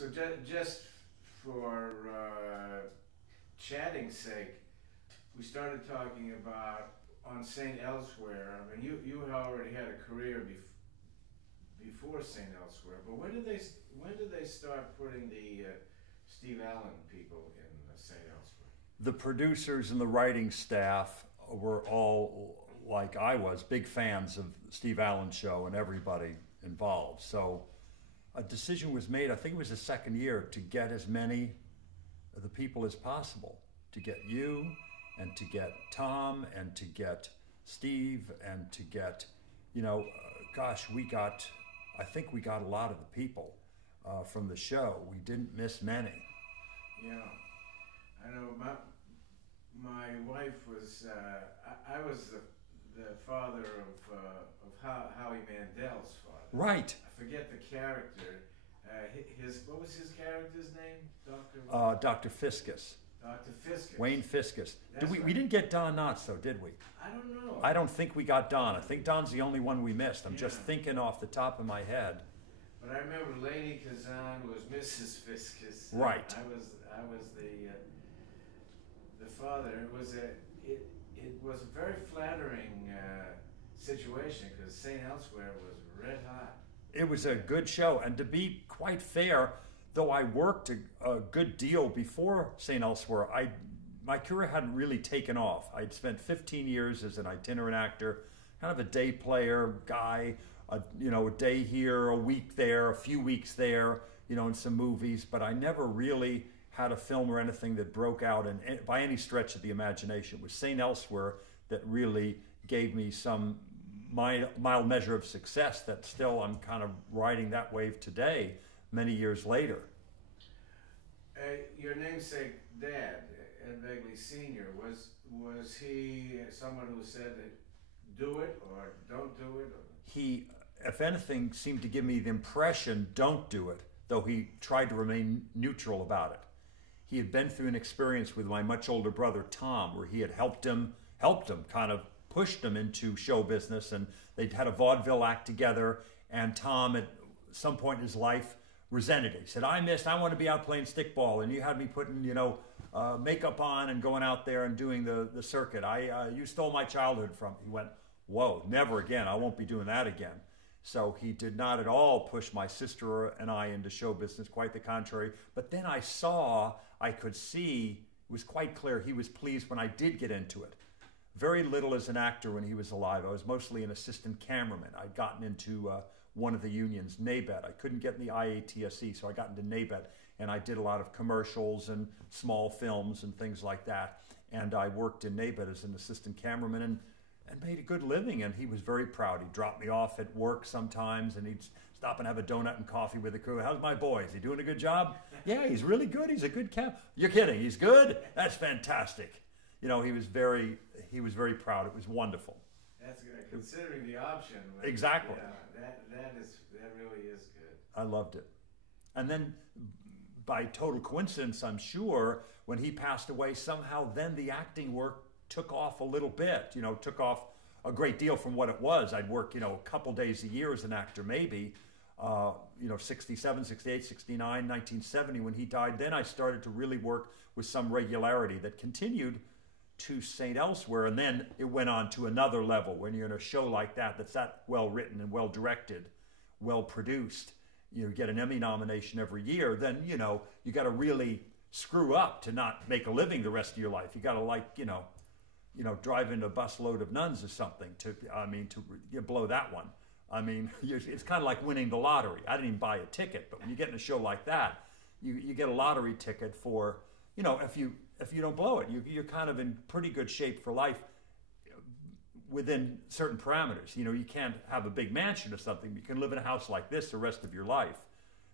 So just for chatting's sake, we started talking about on St. Elsewhere. I mean, you already had a career before St. Elsewhere, but when did they start putting the Steve Allen people in St. Elsewhere? The producers and the writing staff were all, like I was, big fans of Steve Allen's show and everybody involved. So a decision was made, I think it was the second year, to get as many of the people as possible. To get you, and to get Tom, and to get Steve, and to get, gosh, I think we got a lot of the people from the show. We didn't miss many. Yeah, I know. My wife was. I was the father of Howie Mandel's father. Right. I forget the character. What was his character's name? Dr. Fiscus. Dr. Fiscus. Wayne Fiscus. Right. We didn't get Don Knotts, though, did we? I don't know. I don't think we got Don. I think Don's the only one we missed. I'm just thinking off the top of my head. But I remember Lady Kazan was Mrs. Fiscus. Right. I was the father. It was a very flattering situation because St. Elsewhere was red hot. It was a good show, and to be quite fair, though I worked a good deal before St. Elsewhere, my career hadn't really taken off. I'd spent 15 years as an itinerant actor, kind of a day player guy, a day here, a week there, a few weeks there, in some movies, but I never really had a film or anything that broke out by any stretch of the imagination. It was St. Elsewhere that really gave me some mild measure of success that still I'm kind of riding that wave today, many years later. Your namesake dad, Ed Begley Sr., was he someone who said that do it or don't do it? He, if anything, seemed to give me the impression don't do it, though he tried to remain neutral about it. He had been through an experience with my much older brother Tom, where he had helped him, kind of pushed him into show business, and they'd had a vaudeville act together, and Tom at some point in his life resented it. He said, I want to be out playing stickball, and you had me putting, makeup on and going out there and doing the circuit. You stole my childhood from me. He went, whoa, never again. I won't be doing that again. So he did not at all push my sister and I into show business, quite the contrary. But then I could see, it was quite clear he was pleased when I did get into it. Very little as an actor when he was alive. I was mostly an assistant cameraman. I'd gotten into one of the unions, NABET. I couldn't get in the IATSE, so I got into NABET, and I did a lot of commercials and small films and things like that. And I worked in NABET as an assistant cameraman and made a good living, and he was very proud. He'd drop me off at work sometimes, and he'd stop and have a donut and coffee with the crew. How's my boy? Is he doing a good job? Yeah, he's really good. He's a good You're kidding. He's good? That's fantastic. He was very proud. It was wonderful. That's good. Considering the option. Exactly. Yeah, that really is good. I loved it. And then, by total coincidence, I'm sure, when he passed away, somehow then the acting work took off a little bit. Took off a great deal from what it was. I'd work, a couple days a year as an actor, maybe. 67, 68, 69, 1970 when he died. Then I started to really work with some regularity that continued to St. Elsewhere, and then it went on to another level. When you're in a show like that's that well written and well directed, well produced, you get an Emmy nomination every year, then you got to really screw up to not make a living the rest of your life. You got to drive in a busload of nuns or something to blow that one. It's kind of like winning the lottery. I didn't even buy a ticket, but when you get in a show like that, you get a lottery ticket for, if you don't blow it, you're kind of in pretty good shape for life within certain parameters. You can't have a big mansion or something. You can live in a house like this the rest of your life.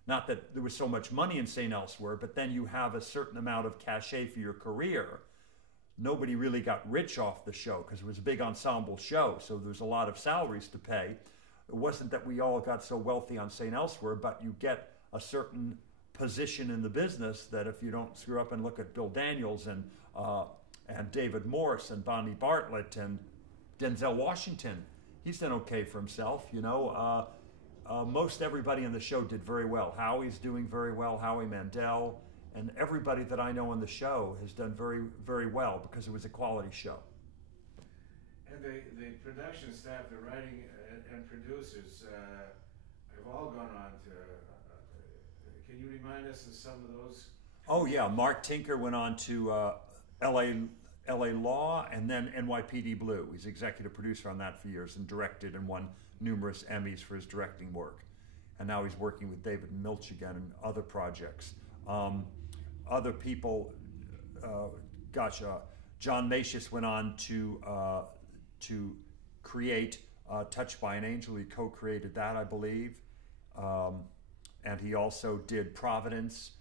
Not that there was so much money in St. Elsewhere, but then you have a certain amount of cachet for your career. Nobody really got rich off the show because it was a big ensemble show, so there's a lot of salaries to pay. It wasn't that we all got so wealthy on St. Elsewhere, but you get a certain position in the business that if you don't screw up and look at Bill Daniels and David Morse and Bonnie Bartlett and Denzel Washington, he's done okay for himself, most everybody in the show did very well. Howie's doing very well, Howie Mandel, and everybody that I know on the show has done very, very well because it was a quality show. And the production staff, the writing and producers, have all gone on to. Can you remind us of some of those? Oh yeah, Mark Tinker went on to L.A. Law and then NYPD Blue. He's executive producer on that for years and directed and won numerous Emmys for his directing work. And now he's working with David Milch again and other projects. Other people, John Macias went on to create Touched by an Angel. He co-created that, I believe. And he also did Providence.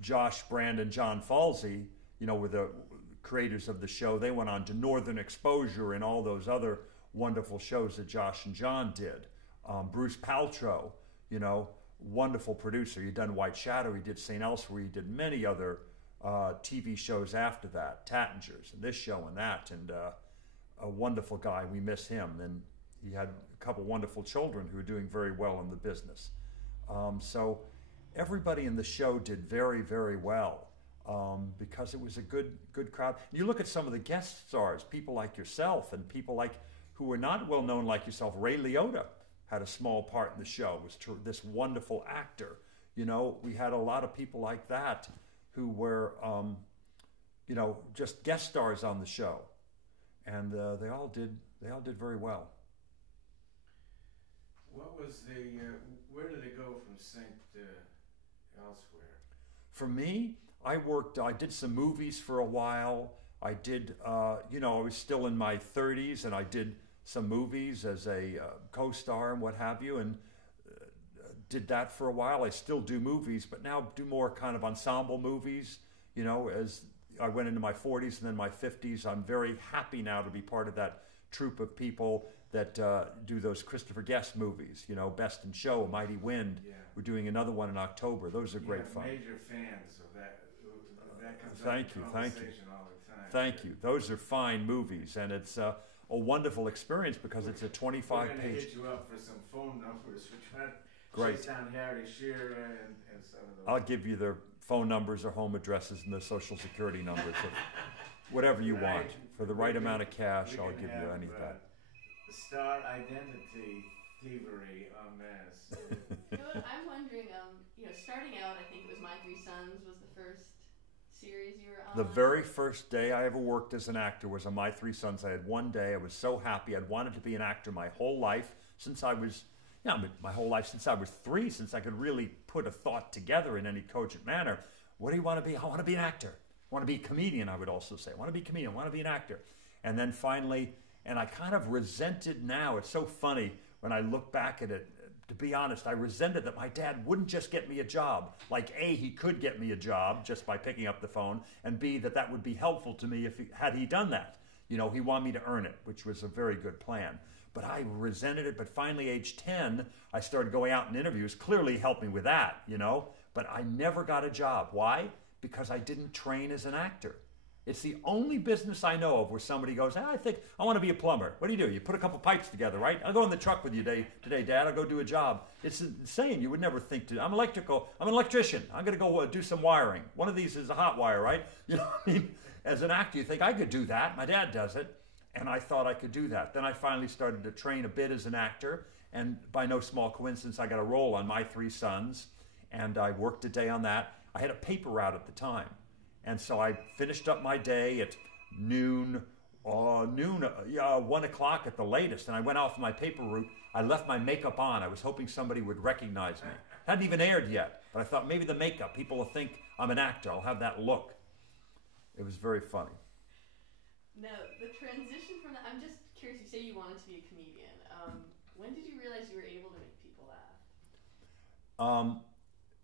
Josh Brand and John Falsey, were the creators of the show. They went on to Northern Exposure and all those other wonderful shows that Josh and John did. Bruce Paltrow, wonderful producer. He'd done White Shadow, he did St. Elsewhere, he did many other TV shows after that, Tattingers and this show and that, and a wonderful guy. We miss him. And he had a couple wonderful children who are doing very well in the business. So everybody in the show did very, very well because it was a good crowd. You look at some of the guest stars, people like yourself and people like who were not well known like yourself. Ray Liotta had a small part in the show, was this wonderful actor. We had a lot of people like that who were, just guest stars on the show. And they all did very well. What was where did it go from St. Elsewhere? For me, I did some movies for a while. I did, I was still in my 30s and I did some movies as a co-star and what have you, and did that for a while. I still do movies, but now do more kind of ensemble movies, as I went into my 40s and then my 50s. I'm very happy now to be part of that troupe of people that do those Christopher Guest movies, Best in Show, Mighty Wind. Yeah. We're doing another one in October. Those are great fun. Major fans of that. That comes thank up you. in conversation all the time. Thank you. Those are fine movies, and it's a wonderful experience because it's a 25-page. We're going to hit you up for some phone numbers. We're trying to chase down Harry Shearer and some of those. I'll give you their phone numbers, their home addresses, and their social security numbers. Whatever you want. For the right amount of cash, I'll give you any of that. The star identity thievery en masse. I'm wondering, starting out, I think it was My Three Sons was the first series you were on. The very first day I ever worked as an actor was on My Three Sons. I had one day. I was so happy. I'd wanted to be an actor my whole life since I was, my whole life since I was 3, since I could really put a thought together in any cogent manner. What do you want to be? I want to be an actor. I want to be a comedian, I would also say. I want to be a comedian. I want to be an actor. And then finally, and I kind of resented now. It's so funny when I look back at it. To be honest, I resented that my dad wouldn't just get me a job. Like, A, he could get me a job just by picking up the phone, and B, that would be helpful to me had he done that. He wanted me to earn it, which was a very good plan. But I resented it. But finally, age 10, I started going out in interviews, clearly helped me with that, But I never got a job. Why? Because I didn't train as an actor. It's the only business I know of where somebody goes, I think I want to be a plumber. What do? You put a couple pipes together, right? I'll go in the truck with you today, Dad. I'll go do a job. It's insane. You would never think to. I'm an electrician. I'm going to go do some wiring. One of these is a hot wire, right? As an actor, you think I could do that. My dad does it. And I thought I could do that. Then I finally started to train a bit as an actor. And by no small coincidence, I got a role on My Three Sons. And I worked a day on that. I had a paper route at the time. And so I finished up my day at noon, 1 o'clock at the latest, and I went off my paper route. I left my makeup on. I was hoping somebody would recognize me. It hadn't even aired yet, but I thought maybe the makeup, people will think I'm an actor. I'll have that look. It was very funny. Now, the transition from that, I'm just curious, you say you wanted to be a comedian. When did you realize you were able to make people laugh?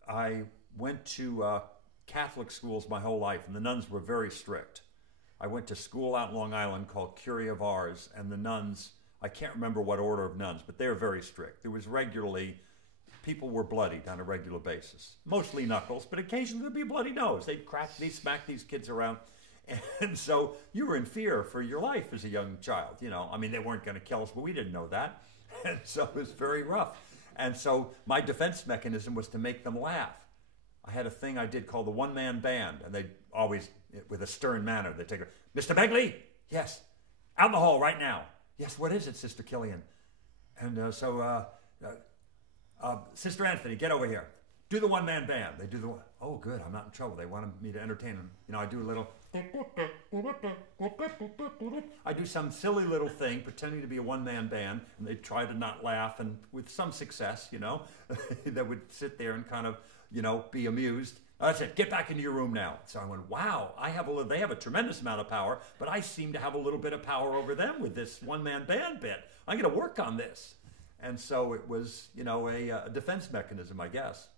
I went to Catholic schools my whole life, and the nuns were very strict. I went to school out in Long Island called Curie of Ars, and the nuns, I can't remember what order of nuns, but they were very strict. There was regularly, people were bloodied on a regular basis. Mostly knuckles, but occasionally there'd be a bloody nose. They'd smack these kids around. And so you were in fear for your life as a young child, They weren't going to kill us, but we didn't know that. And so it was very rough. And so my defense mechanism was to make them laugh. I had a thing I did called the one-man band, and they always, with a stern manner, they'd take, Mr. Begley? Yes. Out in the hall right now. Yes, what is it, Sister Killian? And Sister Anthony, get over here. Do the one-man band. They do the, oh, good, I'm not in trouble. They wanted me to entertain them. You know, I do a little, I do some silly little thing, pretending to be a one-man band, and they try to not laugh, and with some success, you know, they would sit there and kind of, you know, be amused. That's it, get back into your room now. So I went, wow, they have a tremendous amount of power, but I seem to have a little bit of power over them with this one-man band bit. I'm going to work on this. And so it was, you know, a defense mechanism, I guess.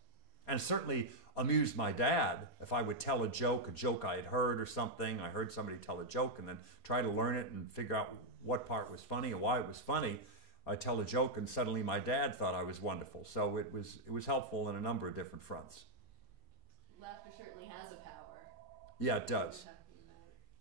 And certainly amused my dad. If I would tell a joke I had heard or something, I heard somebody tell a joke and then try to learn it and figure out what part was funny and why it was funny. I'd tell a joke and suddenly my dad thought I was wonderful. So it was helpful in a number of different fronts. Laughter certainly has a power. Yeah, it does.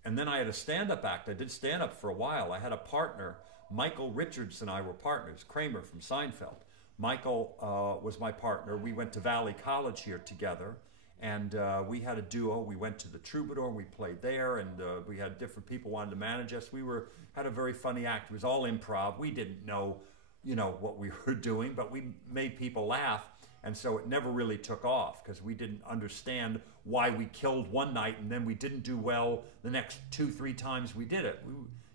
And then I had a stand-up act. I did stand-up for a while. I had a partner. Michael Richards and I were partners. Kramer from Seinfeld. Michael was my partner. We went to Valley College here together, and we had a duo. We went to the Troubadour, and we played there, and we had different people wanted to manage us. We had a very funny act. It was all improv. We didn't know, you know, what we were doing, but we made people laugh, and so it never really took off because we didn't understand why we killed one night and then we didn't do well the next 2-3 times we did it.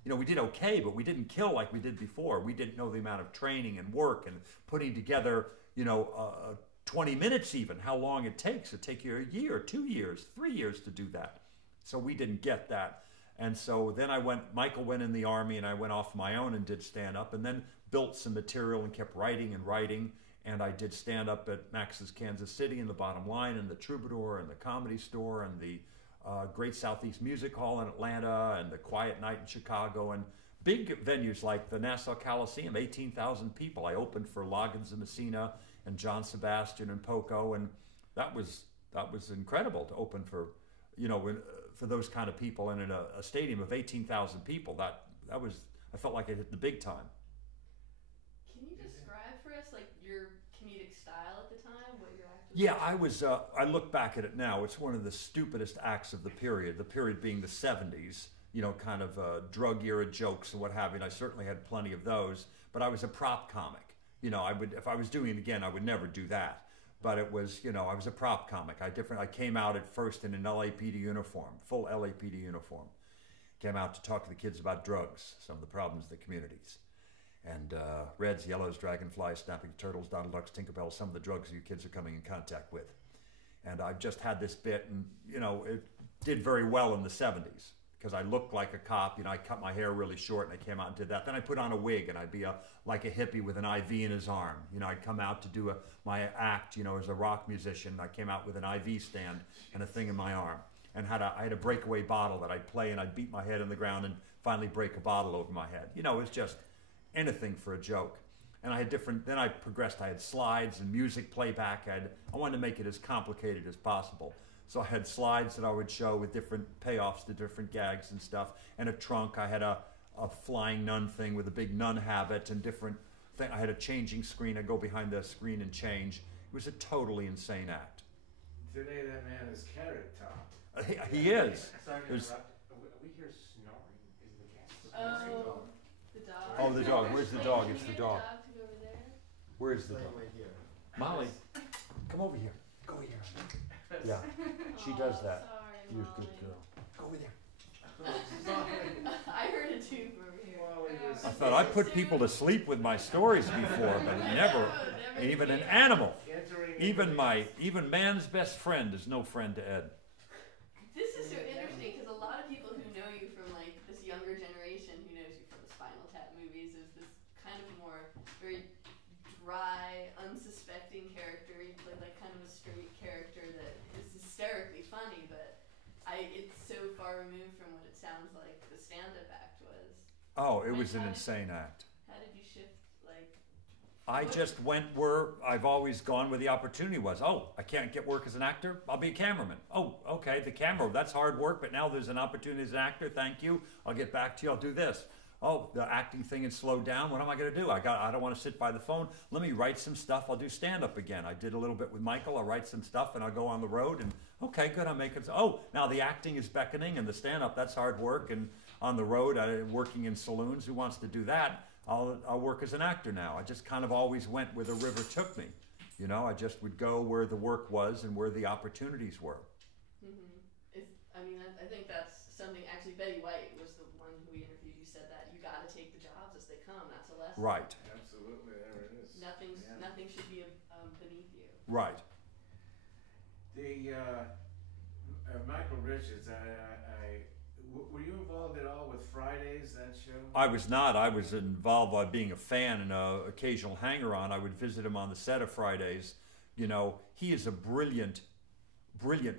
We did okay, but we didn't kill like we did before. We didn't know the amount of training and work and putting together, 20 minutes even, how long it takes. It'd take you a year, 2 years, 3 years to do that. So we didn't get that. And so then Michael went in the Army, and I went off my own and did stand-up, and then built some material and kept writing and writing. And I did stand-up at Max's Kansas City and the Bottom Line and the Troubadour and the Comedy Store and the Great Southeast Music Hall in Atlanta and the Quiet Night in Chicago and big venues like the Nassau Coliseum, 18,000 people. I opened for Loggins and Messina and John Sebastian and Poco, and that was incredible to open for, for those kind of people, and in a stadium of 18,000 people. I felt like I hit the big time. Can you describe for us like your comedic style at the time, what your act was? Yeah, I look back at it now. It's one of the stupidest acts of the period being the 70s, kind of drug era jokes and what have you. And I certainly had plenty of those, but I was a prop comic. If I was doing it again, I would never do that. But it was, I was a prop comic. I came out at first in an LAPD uniform, full LAPD uniform. Came out to talk to the kids about drugs, some of the problems of the communities. And reds, yellows, dragonflies, snapping turtles, Donald Ducks, Tinkerbell, some of the drugs you kids are coming in contact with. And I've just had this bit, and, it did very well in the 70s because I looked like a cop. I cut my hair really short, and I came out and did that. Then I put on a wig, and I'd be like a hippie with an IV in his arm. I'd come out to do my act, as a rock musician. I came out with an IV stand and a thing in my arm. And I had a breakaway bottle that I'd play, and I'd beat my head on the ground and finally break a bottle over my head. It was just anything for a joke. And then I progressed. I had slides and music playback. I wanted to make it as complicated as possible. So I had slides that I would show with different payoffs to different gags and stuff. And a trunk. I had a flying nun thing with a big nun habit and different thing. I had a changing screen. I'd go behind the screen and change. It was a totally insane act. Today that man is Carrot Top. He is. Sorry to interrupt. We hear snoring. Is the cat snoring? Oh, the dog. Oh, the dog. Where's the dog? Can It's you the get dog. to go over there? Where's the dog? Right here. Molly, come over here. Go here. Yeah, she Aw, does that. Sorry, You're a good Molly. girl. Go over there. I heard a tooth over here. I thought I put people to sleep with my stories before, but never even an animal. Even man's best friend is no friend to Ed. This is so interesting because a lot of people who know you from like this younger generation who knows you from the Spinal Tap movies is this kind of more very dry, unsuspecting character. You play like kind of a straight character that is hysterically funny, but it's so far removed from what it sounds like the stand-up act was. Oh, it was an insane act. How did you shift like? I just went where I've always gone where the opportunity was. Oh, I can't get work as an actor? I'll be a cameraman. Oh, okay, the camera, that's hard work, but now there's an opportunity as an actor. Thank you. I'll get back to you. I'll do this. Oh, the acting thing had slowed down. What am I going to do? I don't want to sit by the phone. Let me write some stuff. I'll do stand-up again. I did a little bit with Michael. I'll write some stuff, and I'll go on the road. And okay, good. I'm making. Oh, now the acting is beckoning, and the stand-up, that's hard work. And on the road, working in saloons. Who wants to do that? I'll work as an actor now. I just kind of always went where the river took me. You know, I just would go where the work was and where the opportunities were. Mm-hmm. I think that's something. Actually, Betty White was the one who we interviewed. You said that you got to take the jobs as they come. That's a lesson. Right. Absolutely, there it is. Nothing should be beneath you. Right. The Michael Richards, were you involved at all with Fridays, that show? I was not. I was involved by being a fan and an occasional hanger-on. I would visit him on the set of Fridays. You know, he is a brilliant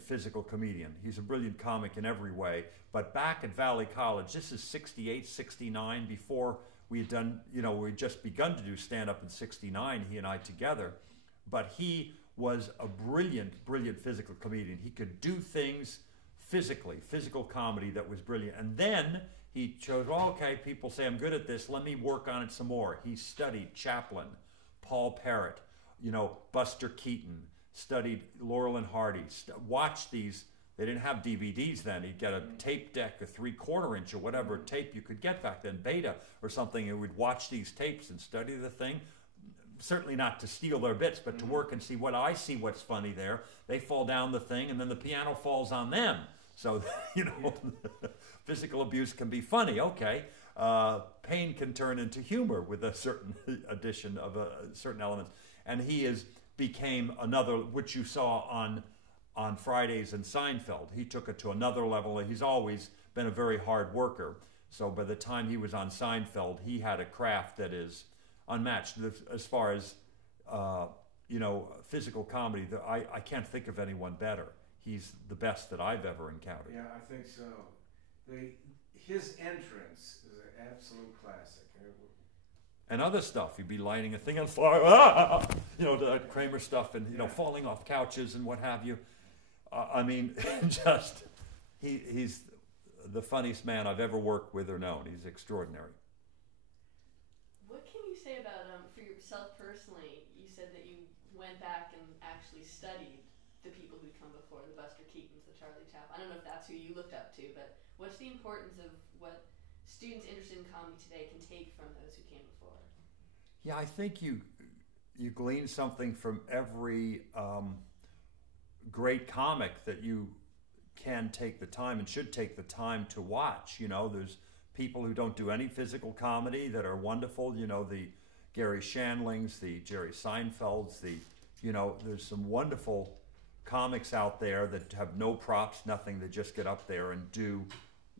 physical comedian. He's a brilliant comic in every way. But back at Valley College, this is 68, 69, before we had done, you know, we'd just begun to do stand-up in 69, he and I together. But he was a brilliant physical comedian. He could do things physical comedy that was brilliant. And then he chose, well, okay, people say I'm good at this, let me work on it some more. He studied Chaplin, Paul Parrott, you know, Buster Keaton, studied Laurel and Hardy, watched these. They didn't have DVDs then. He'd get a tape deck, a 3/4 inch or whatever tape you could get back then, Beta or something, and we'd watch these tapes and study the thing. Certainly not to steal their bits, but to work and see what's funny there. They fall down the thing, and then the piano falls on them. So, you know, physical abuse can be funny, okay. Pain can turn into humor with a certain addition of certain elements. And he became another, which you saw on Fridays and Seinfeld. He took it to another level. He's always been a very hard worker. So by the time he was on Seinfeld, he had a craft that is unmatched as far as, you know, physical comedy. I can't think of anyone better. He's the best that I've ever encountered. Yeah, I think so. His entrance is an absolute classic. And other stuff, he'd be lighting a thing on fire, you know, the Kramer stuff, and you know, falling off couches and what have you. I mean, just he's the funniest man I've ever worked with or known. He's extraordinary. What can you say about for yourself personally? You said that you went back and actually studied the people who'd come before, the Buster Keatons, the Charlie Chaplin. I don't know if that's who you looked up to, but what's the importance of what students interested in comedy today can take from those who came before? Yeah, I think you glean something from every great comic that you can take the time and should take the time to watch. You know, there's people who don't do any physical comedy that are wonderful. You know, the Gary Shandlings, the Jerry Seinfelds, you know, there's some wonderful comics out there that have no props, nothing. They just get up there and do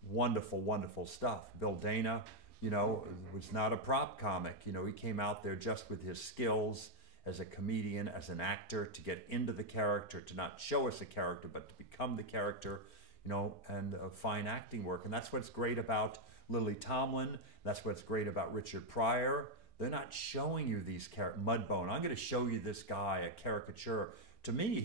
wonderful stuff. Bill Dana, you know, was not a prop comic. You know, he came out there just with his skills as a comedian, as an actor, to get into the character, to not show us a character, but to become the character, you know, and fine acting work. And that's what's great about Lily Tomlin. That's what's great about Richard Pryor. They're not showing you these Mudbone. I'm going to show you this guy, a caricature. To me,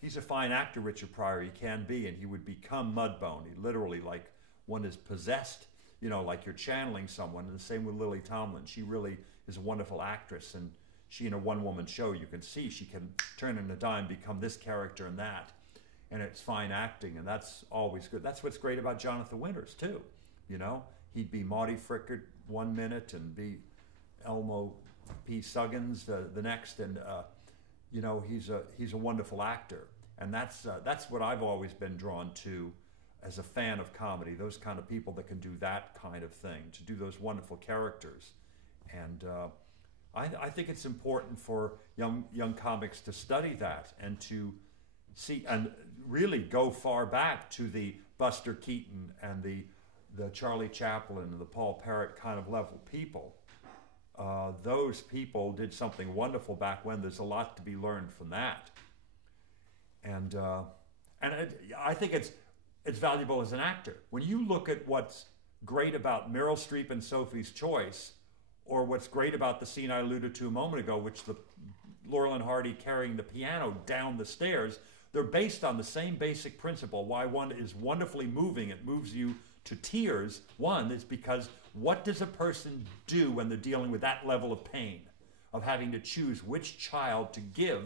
he's a fine actor, Richard Pryor. He can be, and he would become Mudbone. He literally, like one is possessed, you know, like you're channeling someone. And the same with Lily Tomlin. She really is a wonderful actress, and she, in a one-woman show, you can see she can turn in a dime, become this character and that. And it's fine acting, and that's always good. That's what's great about Jonathan Winters, too. You know, he'd be Marty Frickert 1 minute and be Elmo P. Suggins the next, and you know, he's a wonderful actor, and that's what I've always been drawn to as a fan of comedy. Those kind of people that can do that kind of thing, to do those wonderful characters, and I think it's important for young comics to study that and to see and really go far back to the Buster Keaton and the Charlie Chaplin and the Paul Parrott kind of level people. Those people did something wonderful back when. There's a lot to be learned from that, and I think it's valuable as an actor. When you look at what's great about Meryl Streep and Sophie's Choice, or what's great about the scene I alluded to a moment ago, which the Laurel and Hardy carrying the piano down the stairs, they're based on the same basic principle. Why one is wonderfully moving, it moves you to tears. One is because What does a person do when they're dealing with that level of pain, of having to choose which child to give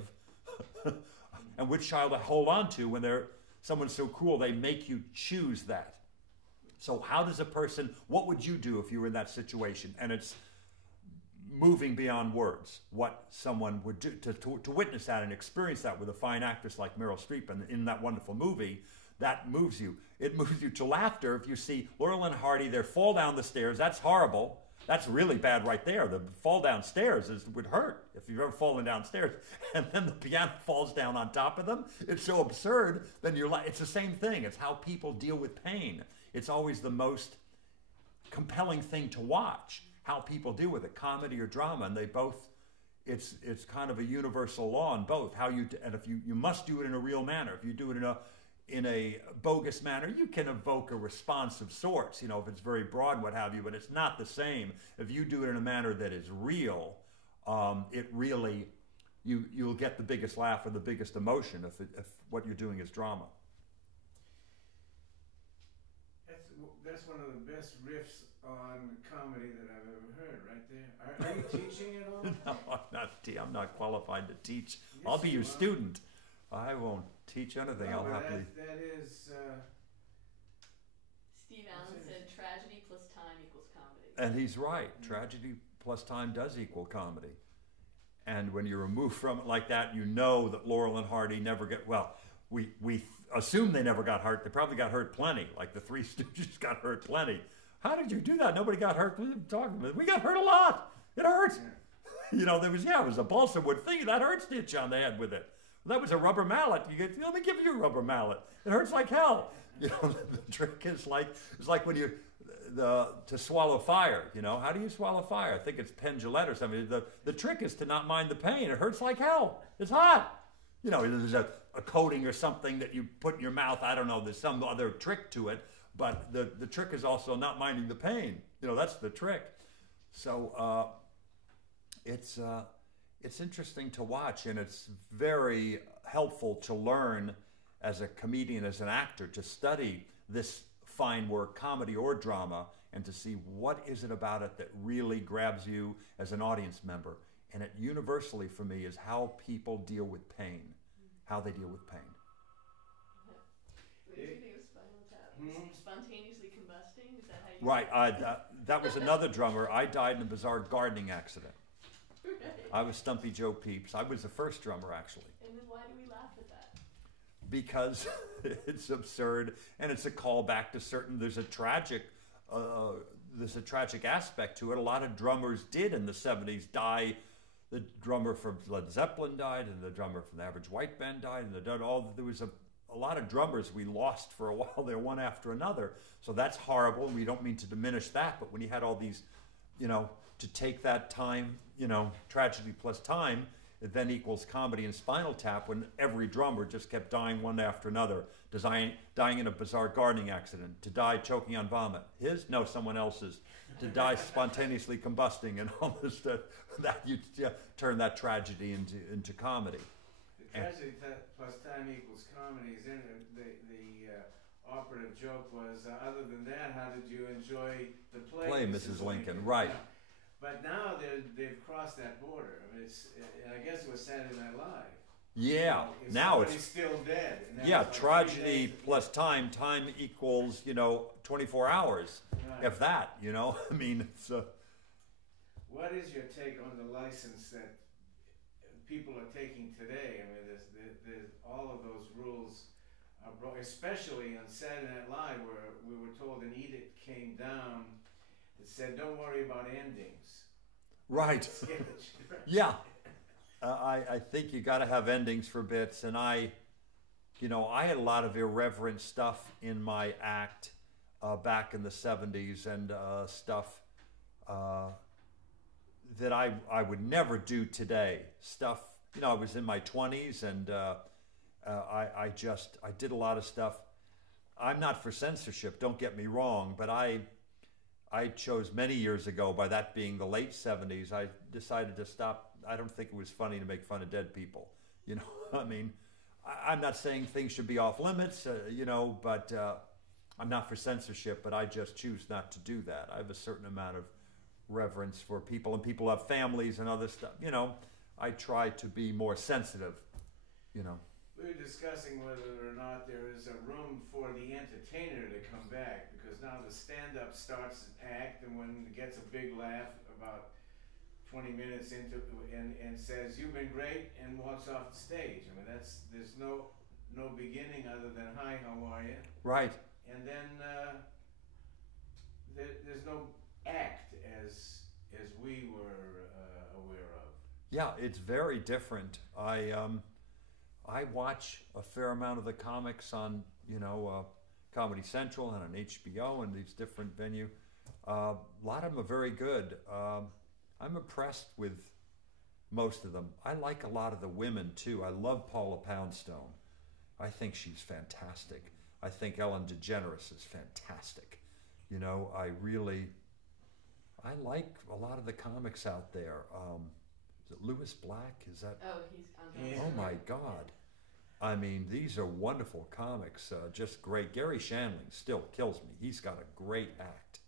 and which child to hold on to when they're someone so cruel they make you choose that? So how does a person, what would you do if you were in that situation? And it's moving beyond words, what someone would do to witness that and experience that with a fine actress like Meryl Streep and in that wonderful movie. That moves you. It moves you to laughter if you see Laurel and Hardy, they fall down the stairs. That's horrible. That's really bad right there. The fall downstairs would hurt if you've ever fallen downstairs. And then the piano falls down on top of them. It's so absurd. Then you're like, it's the same thing. It's how people deal with pain. It's always the most compelling thing to watch, how people deal with it, comedy or drama. And they both, it's kind of a universal law in both. And if you must do it in a real manner. If you do it in a bogus manner, you can evoke a response of sorts, if it's very broad, what have you, but it's not the same. If you do it in a manner that is real, it really, you'll get the biggest laugh or the biggest emotion if what you're doing is drama. That's one of the best riffs on comedy that I've ever heard, right there. Are you teaching it all? No, I'm not qualified to teach. Yes, I'll be your are. student. I won't teach anything. No, I'll but happily. that is. Steve Allen said tragedy plus time equals comedy. And he's right. Tragedy plus time does equal comedy. And when you remove from it like that, you know that Laurel and Hardy never get, well, we assume they never got hurt. They probably got hurt plenty. Like the Three Stooges got hurt plenty. How did you do that? Nobody got hurt. What are you talking about? We got hurt a lot. It hurts. Yeah. It was a balsa wood thing. That hurts to hit you on the head with it. That was a rubber mallet. Let me give you a rubber mallet. It hurts like hell. The trick is it's like when to swallow fire. How do you swallow fire? I think it's Pendulette or something. The trick is to not mind the pain. It hurts like hell. It's hot. There's a coating or something that you put in your mouth. I don't know. There's some other trick to it. But the trick is also not minding the pain. That's the trick. So it's interesting to watch, and it's very helpful to learn as a comedian, as an actor, to study this fine work, comedy or drama, and to see what is it about it that really grabs you as an audience member. And it universally for me is how people deal with pain, how they deal with pain. What did you think of Spinal Tap? Spontaneously combusting? Is that how you... Right. That was another drummer. I died in a bizarre gardening accident. Right. I was Stumpy Joe Pepys. I was the first drummer, actually. And then why do we laugh at that? Because it's absurd, and it's a callback to certain. There's a tragic aspect to it. A lot of drummers did in the '70s die. The drummer from Led Zeppelin died, and the drummer from the Average White Band died, and there was a lot of drummers we lost for a while there, one after another. So that's horrible, and we don't mean to diminish that. But when you had all these, to take that time, tragedy plus time, it then equals comedy and Spinal Tap, when every drummer just kept dying one after another, dying in a bizarre gardening accident, to die choking on vomit. No, someone else's. To die spontaneously combusting, and all this stuff. That you turn that tragedy into comedy. The tragedy plus time equals comedy. The operative joke was, other than that, how did you enjoy the play, Mrs. Lincoln? Right. Yeah. But now they've crossed that border. I guess it was Saturday Night Live. Yeah. If Now it's still dead. And yeah. like Tragedy plus time equals 24 hours, right. if that. It's. What is your take on the license that people are taking today? There's all of those rules, especially on Saturday Night Live, where we were told an edict came down that said, "Don't worry about endings." Right. Yeah. I think you got to have endings for bits, and I had a lot of irreverent stuff in my act back in the '70s, and stuff that I would never do today. Stuff, I was in my 20s, and I did a lot of stuff. I'm not for censorship, don't get me wrong, but I chose many years ago, by that being the late 70s, I decided to stop. I don't think it was funny to make fun of dead people. I'm not saying things should be off limits, but I'm not for censorship, but I just choose not to do that. I have a certain amount of reverence for people, and people have families and other stuff. You know, I try to be more sensitive, you know. We were discussing whether or not there is a room for the entertainer to come back, because now the stand-up starts an act, and when it gets a big laugh about 20 minutes into and says, "You've been great," and walks off the stage. I mean, there's no beginning other than, "Hi, how are you?" Right. And then there's no act as we were aware of. Yeah, it's very different. I watch a fair amount of the comics on, you know, Comedy Central and on HBO and these different venues. A lot of them are very good. I'm impressed with most of them. I like a lot of the women too. I love Paula Poundstone. I think she's fantastic. I think Ellen DeGeneres is fantastic. You know, I like a lot of the comics out there. Is it Lewis Black? Is that? Oh, he's on. Yeah. Oh my God. I mean, these are wonderful comics, just great. Gary Shandling still kills me. He's got a great act,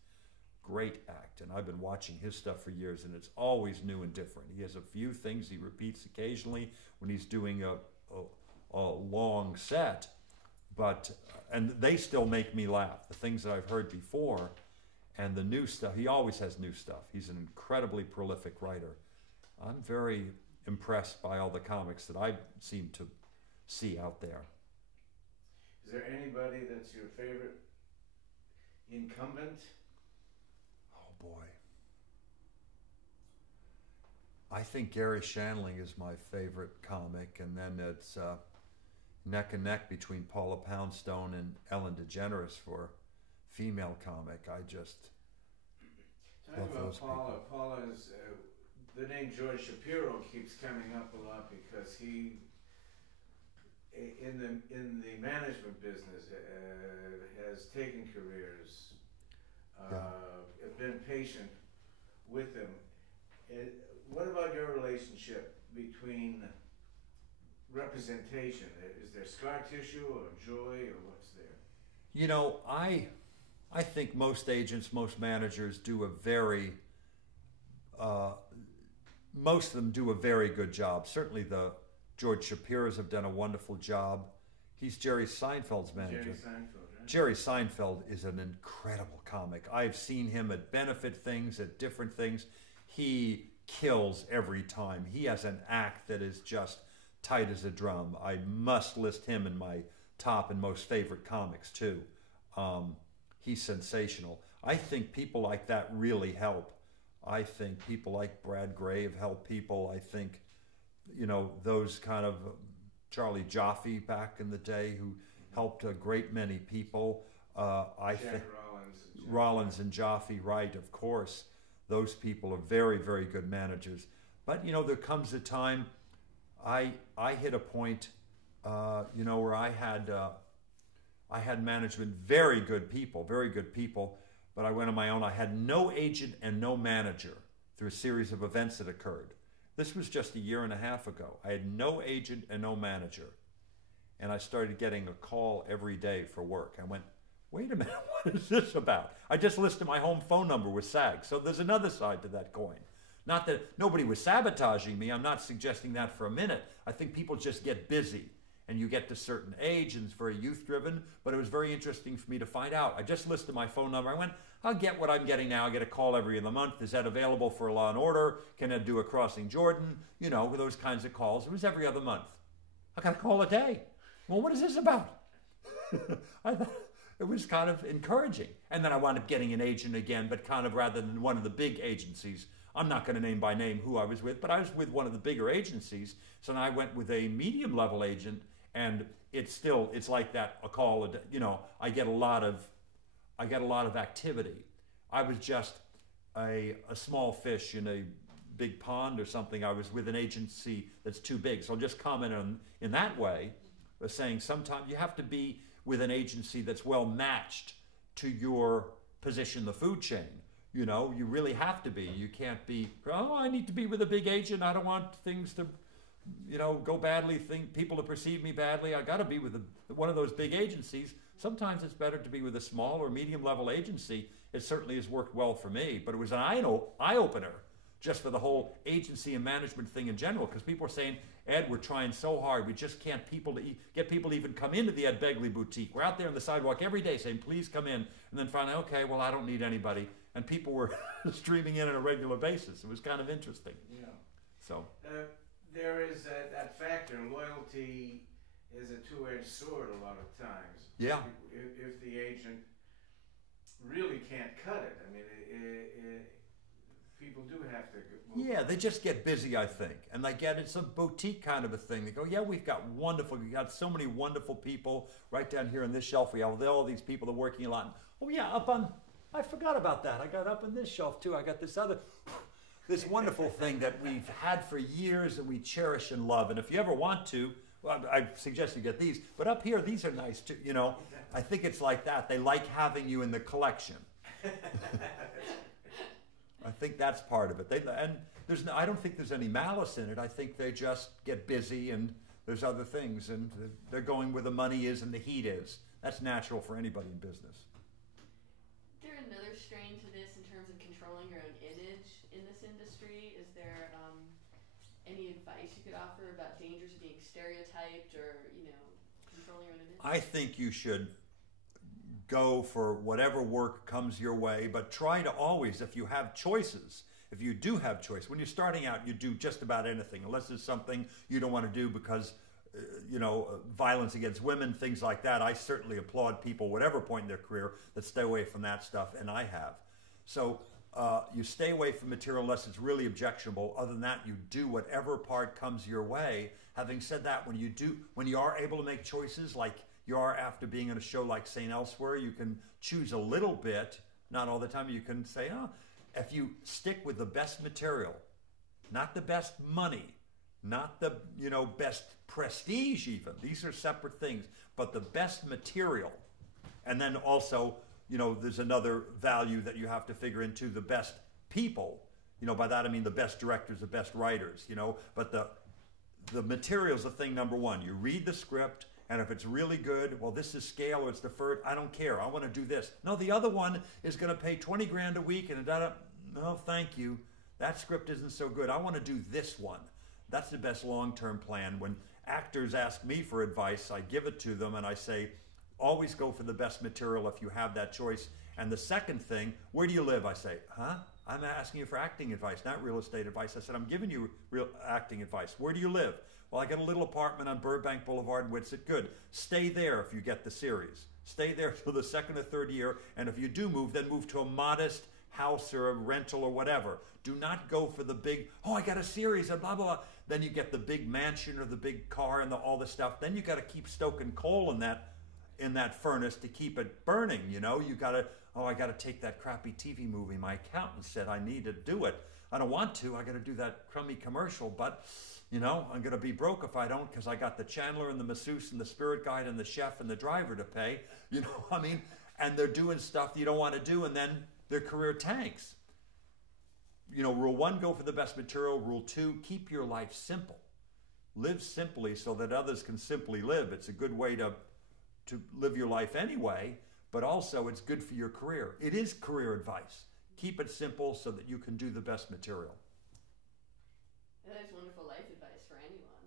and I've been watching his stuff for years, and it's always new and different. He has a few things he repeats occasionally when he's doing a long set, and they still make me laugh. The things that I've heard before, and the new stuff. He always has new stuff. He's an incredibly prolific writer. I'm very impressed by all the comics that I seem to see out there. Is there anybody that's your favorite incumbent? Oh boy. I think Gary Shandling is my favorite comic, and then it's neck and neck between Paula Poundstone and Ellen DeGeneres for female comic. I just love Talking about those Paula, people. Paula's the name George Shapiro keeps coming up a lot because he, in the management business, has taken careers, been patient with them. What about your relationship between representation? Is there scar tissue or joy, or what's there? You know, I think most agents, most managers do a very, most of them do a very good job. Certainly the George Shapiros have done a wonderful job. He's Jerry Seinfeld's manager. Jerry Seinfeld, right? Jerry Seinfeld is an incredible comic. I've seen him at benefit things, at different things. He kills every time. He has an act that is just tight as a drum. I must list him in my top and most favorite comics too. He's sensational. I think people like that really help. I think people like Brad Grave help people. I think, you know, those kind of Charlie Jaffe back in the day who helped a great many people. I think Rollins and Jaffe, right, of course. Those people are very, very good managers. But, you know, there comes a time, I hit a point, you know, where I had management, very good people, but I went on my own. I had no agent and no manager through a series of events that occurred. This was just a year and a half ago. I had no agent and no manager. And I started getting a call every day for work. I went, wait a minute, what is this about? I just listed my home phone number with SAG. So there's another side to that coin. Not that nobody was sabotaging me. I'm not suggesting that for a minute. I think people just get busy. And you get to a certain age, and it's very youth-driven, but it was very interesting for me to find out. I just listed my phone number. I went, I'll get what I'm getting now. I get a call every other month. Is that available for Law & Order? Can I do a Crossing Jordan? You know, those kinds of calls. It was every other month. I got a call a day. Well, what is this about? I thought it was kind of encouraging. And then I wound up getting an agent again, but kind of rather than one of the big agencies. I'm not going to name by name who I was with, but I was with one of the bigger agencies. So then I went with a medium-level agent. And it's like that, a call, you know, I get a lot of activity. I was just a small fish in a big pond or something. I was with an agency that's too big. So I'll just comment on in that way, saying sometimes you have to be with an agency that's well matched to your position in the food chain. You know, you really have to be. You can't be, oh, I need to be with a big agent. I don't want things to go badly, think people to perceive me badly. I got to be with one of those big agencies. Sometimes it's better to be with a small or medium level agency. It certainly has worked well for me, but it was an eye opener just for the whole agency and management thing in general, because people are saying, Ed, we're trying so hard. We just can't get people to even come into the Ed Begley boutique. We're out there on the sidewalk every day saying, please come in. And then finally, okay, well, I don't need anybody. And people were streaming in on a regular basis. It was kind of interesting. Yeah. So there is that factor. Loyalty is a two-edged sword a lot of times. Yeah. If the agent really can't cut it, I mean, people do have to move. Yeah, they just get busy, I think. And it's a boutique kind of a thing. They go, yeah, we've got so many wonderful people right down here on this shelf. We have all these people that are working a lot. Oh yeah, I forgot about that. I got up on this shelf too. I got this wonderful thing that we've had for years and we cherish and love. And if you ever want to, well, I suggest you get these. But up here, these are nice too. I think it's like that. They like having you in the collection. I think that's part of it. I don't think there's any malice in it. I think they just get busy and there's other things, and they're going where the money is and the heat is. That's natural for anybody in business. Is there another strain to this in terms of controlling your own image in this industry? Is there any advice you could offer about dangers of being stereotyped or, controlling your own image? I think you should go for whatever work comes your way, but try to always, if you have choices, if you do have choice, when you're starting out, you do just about anything, unless it's something you don't want to do because, violence against women, things like that. I certainly applaud people, whatever point in their career, that stay away from that stuff, and I have. So you stay away from material unless it's really objectionable. Other than that, you do whatever part comes your way. Having said that, when you are able to make choices like you are after being on a show like St. Elsewhere, you can choose a little bit, not all the time. You can say, if you stick with the best material, not the best money, not the best prestige even. These are separate things, but the best material. And then also, there's another value that you have to figure into the best people. By that I mean the best directors, the best writers, but the material's the thing number one. You read the script, and if it's really good, well, this is scale or it's deferred, I don't care. I want to do this. No, the other one is going to pay $20,000 a week, and no, thank you. That script isn't so good. I want to do this one. That's the best long-term plan. When actors ask me for advice, I give it to them, and I say, always go for the best material if you have that choice. And the second thing, where do you live? I say, I'm asking you for acting advice, not real estate advice. I said, I'm giving you real acting advice. Where do you live? Well, I got a little apartment on Burbank Boulevard in Whitsett. Good. Stay there if you get the series. Stay there for the second or third year, and if you do move, then move to a modest house or a rental or whatever. Do not go for the big, I got a series and blah, blah, blah. Then you get the big mansion or the big car and all the stuff. Then you got to keep stoking coal in that furnace to keep it burning, You got to, I got to take that crappy TV movie. My accountant said I need to do it. I don't want to. I got to do that crummy commercial, but I'm going to be broke if I don't, because I got the chandler and the masseuse and the spirit guide and the chef and the driver to pay. And they're doing stuff you don't want to do, and then their career tanks. Rule 1, go for the best material. Rule 2, keep your life simple. Live simply so that others can simply live. It's a good way to live your life anyway, but also it's good for your career. It is career advice. Keep it simple so that you can do the best material. That is wonderful life advice for anyone.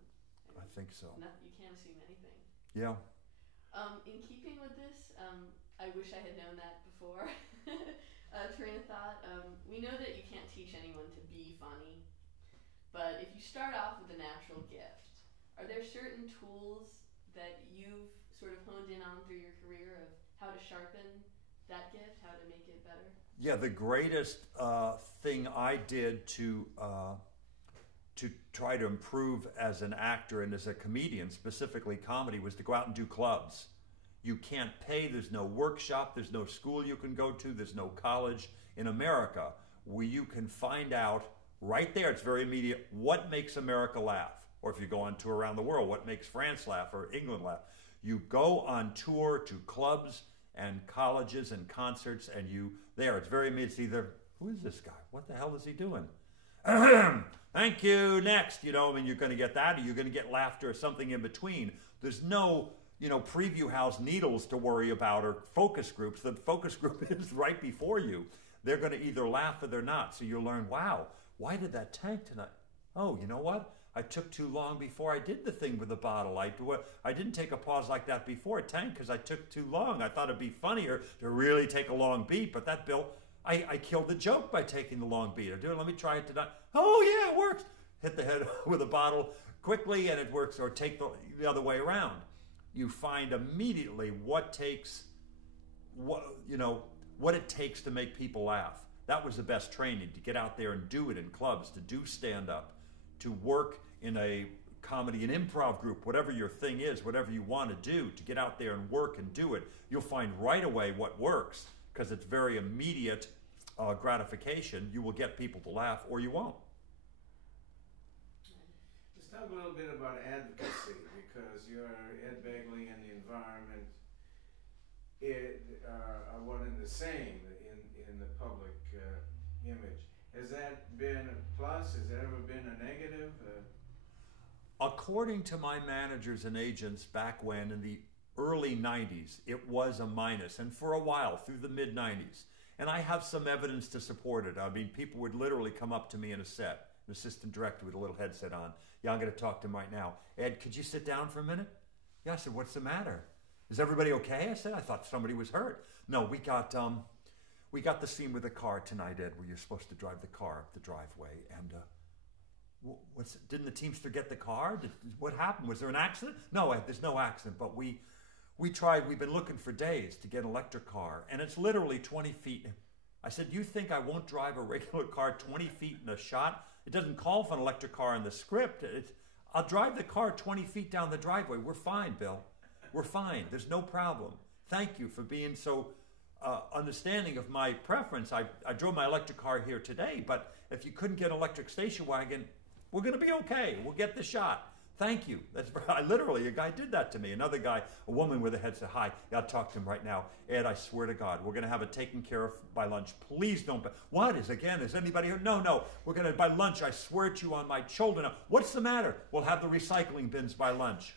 I think so. You can't assume anything. Yeah. In keeping with this, I wish I had known that before. Train of thought. We know that you can't teach anyone to be funny, but if you start off with a natural gift, are there certain tools that you've sort of honed in on through your career of how to sharpen that gift, how to make it better? Yeah, the greatest thing I did to try to improve as an actor and as a comedian, specifically comedy, was to go out and do clubs. You can't pay, there's no workshop, there's no school you can go to, there's no college in America where you can find out right there, it's very immediate, what makes America laugh. Or if you go on tour around the world, what makes France laugh or England laugh. You go on tour to clubs and colleges and concerts, and it's very immediate. It's either, who is this guy? What the hell is he doing? Thank you, next, you know, I mean, you're going to get that, or you're going to get laughter or something in between. There's no, you know, preview house needles to worry about or focus groups. The focus group is right before you. They're going to either laugh or they're not. So you'll learn, wow, why did that tank tonight? Oh, you know what? I took too long before I did the thing with the bottle. I didn't take a pause like that before it tanked because I took too long. I thought it'd be funnier to really take a long beat, but that Bill, I killed the joke by taking the long beat. Let me try it tonight. Oh yeah, it works. Hit the head with a bottle quickly and it works, or take the other way around. You find immediately what it takes to make people laugh. That was the best training, to get out there and do it in clubs, to do stand-up, to work in a comedy and improv group, whatever your thing is, whatever you want to do, to get out there and work and do it. You'll find right away what works, because it's very immediate gratification. You will get people to laugh or you won't. Let's talk a little bit about advocacy, because you're Ed Begley and the environment are one and the same in the public image. Has that been a plus? Has it ever been a negative? According to my managers and agents back when, in the early 90s, it was a minus, and for a while, through the mid-90s. And I have some evidence to support it. I mean, people would literally come up to me in a set, an assistant director with a little headset on. Yeah, I'm going to talk to him right now. Ed, could you sit down for a minute? Yeah, I said, what's the matter? Is everybody okay? I said, I thought somebody was hurt. No, we got the scene with the car tonight, Ed, where you're supposed to drive the car up the driveway. And didn't the Teamster get the car? What happened? Was there an accident? No, Ed, there's no accident, but we've been looking for days to get an electric car, and it's literally 20 feet. I said, you think I won't drive a regular car 20 feet in a shot? It doesn't call for an electric car in the script. I'll drive the car 20 feet down the driveway. We're fine, Bill. We're fine. There's no problem. Thank you for being so understanding of my preference. I drove my electric car here today, but if you couldn't get an electric station wagon, we're going to be okay. We'll get the shot. Thank you. Literally, a guy did that to me. Another guy, a woman with a head said, hi, I'll talk to him right now. Ed, I swear to God, we're going to have it taken care of by lunch. Please don't. What is anybody here? No. We're going to, by lunch, I swear to you on my children. What's the matter? We'll have the recycling bins by lunch.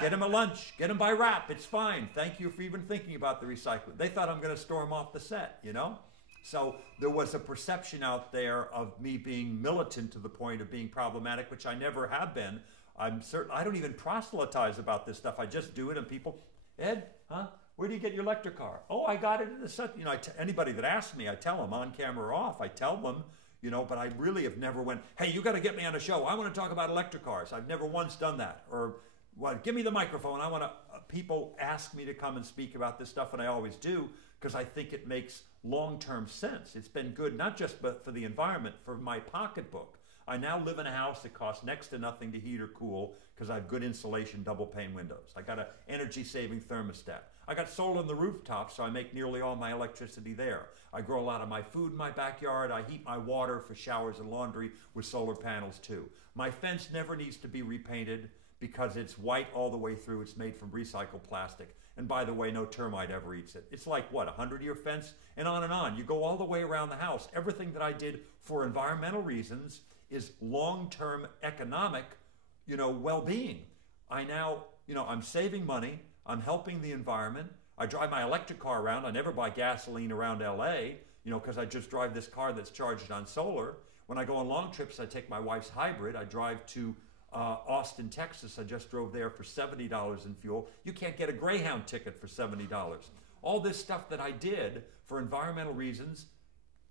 Get him a lunch. Get him by wrap. It's fine. Thank you for even thinking about the recycling. They thought I'm going to storm off the set, you know? So there was a perception out there of me being militant to the point of being problematic, which I never have been. I'm certain I don't even proselytize about this stuff. I just do it, and people, Ed, huh? Where do you get your electric car? Oh, I got it in the set. You know, anybody that asks me, I tell them on camera or off. I tell them, you know, but I really have never went, hey, you got to get me on a show. I want to talk about electric cars. I've never once done that. Or, well, give me the microphone. I want to. People ask me to come and speak about this stuff, and I always do, because I think it makes long-term sense. It's been good, not just for the environment, for my pocketbook. I now live in a house that costs next to nothing to heat or cool because I have good insulation, double pane windows. I got an energy-saving thermostat. I got solar on the rooftop, so I make nearly all my electricity there. I grow a lot of my food in my backyard. I heat my water for showers and laundry with solar panels too. My fence never needs to be repainted because it's white all the way through. It's made from recycled plastic. And by the way, no termite ever eats it. It's like, what, a 100-year fence? And on and on. You go all the way around the house. Everything that I did for environmental reasons is long-term economic, you know, well-being. I now, you know, I'm saving money. I'm helping the environment. I drive my electric car around. I never buy gasoline around LA, you know, because I just drive this car that's charged on solar. When I go on long trips, I take my wife's hybrid. I drive to Austin, Texas. I just drove there for $70 in fuel. You can't get a Greyhound ticket for $70. All this stuff that I did for environmental reasons,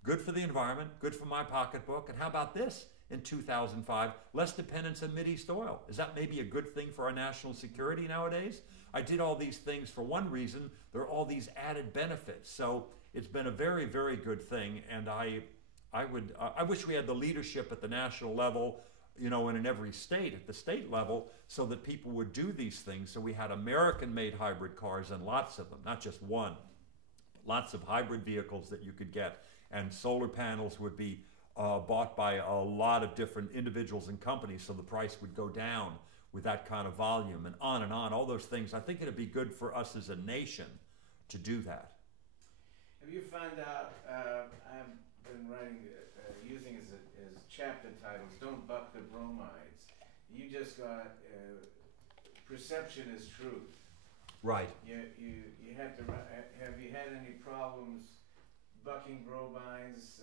good for the environment, good for my pocketbook. And how about this? In 2005, less dependence on Mideast oil. Is that maybe a good thing for our national security nowadays? I did all these things for one reason. There are all these added benefits. So it's been a very, very good thing. And I wish we had the leadership at the national level, you know, and in every state, at the state level, so that people would do these things. So we had American-made hybrid cars, and lots of them, not just one. Lots of hybrid vehicles that you could get. And solar panels would be bought by a lot of different individuals and companies, so the price would go down with that kind of volume, and on, all those things. I think it'd be good for us as a nation to do that. Have you found out, I've been writing, using as chapter titles, Don't Buck the Bromides. You just got Perception is Truth. Right. You have to, have you had any problems bucking bromides,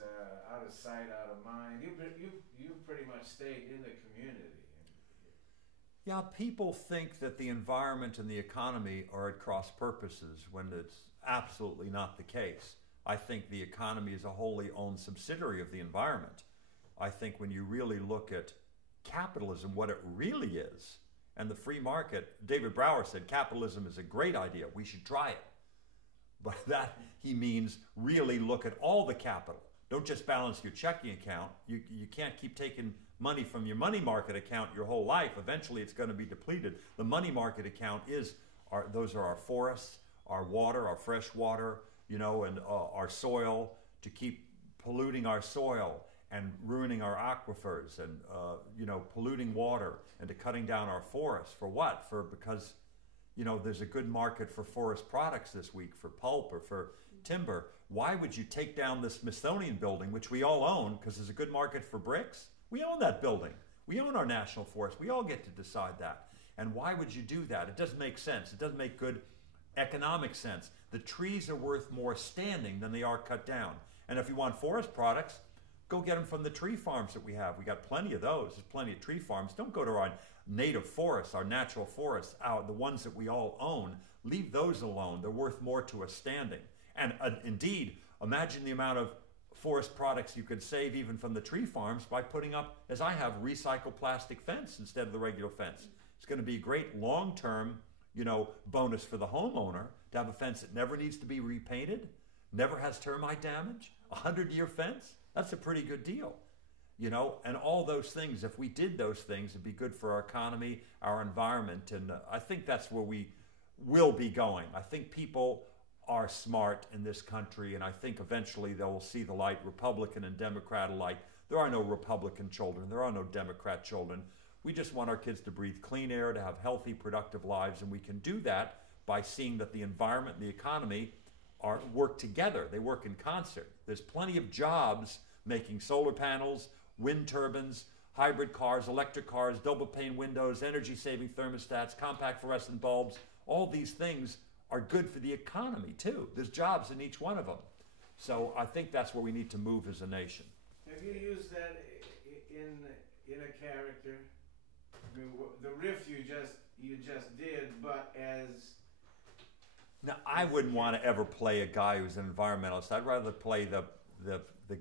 out of sight, out of mind? You pretty much stayed in the community. Yeah, people think that the environment and the economy are at cross purposes when it's absolutely not the case. I think the economy is a wholly owned subsidiary of the environment. I think when you really look at capitalism, what it really is, and the free market, David Brower said capitalism is a great idea, we should try it. By that he means really look at all the capital. Don't just balance your checking account. You can't keep taking money from your money market account your whole life. Eventually it's going to be depleted. The money market account those are our forests, our water, our fresh water, and our soil, to keep polluting our soil and ruining our aquifers and polluting water, and to cutting down our forests. For what? Because there's a good market for forest products this week, for pulp or for timber. Why would you take down the Smithsonian building, which we all own, because there's a good market for bricks? We own that building. We own our national forest. We all get to decide that. And why would you do that? It doesn't make sense. It doesn't make good economic sense. The trees are worth more standing than they are cut down. And if you want forest products, go get them from the tree farms that we have. We got plenty of those. There's plenty of tree farms. Don't go to our native forests, our natural forests, the ones that we all own. Leave those alone. They're worth more to us standing. And indeed, imagine the amount of forest products you could save even from the tree farms by putting up, as I have, recycled plastic fence instead of the regular fence. It's going to be a great long-term, bonus for the homeowner to have a fence that never needs to be repainted, never has termite damage, 100-year fence. That's a pretty good deal, and all those things, if we did those things, it'd be good for our economy, our environment, and I think that's where we will be going. I think people are smart in this country, and I think eventually they will see the light, Republican and Democrat alike. There are no Republican children. There are no Democrat children. We just want our kids to breathe clean air, to have healthy, productive lives, and we can do that by seeing that the environment and the economy work together. They work in concert. There's plenty of jobs making solar panels, wind turbines, hybrid cars, electric cars, double pane windows, energy-saving thermostats, compact fluorescent bulbs. All these things are good for the economy too. There's jobs in each one of them. So I think that's where we need to move as a nation. Have you used that in a character? I mean, the riff you just did, but as... Now, I wouldn't want to ever play a guy who's an environmentalist. I'd rather play the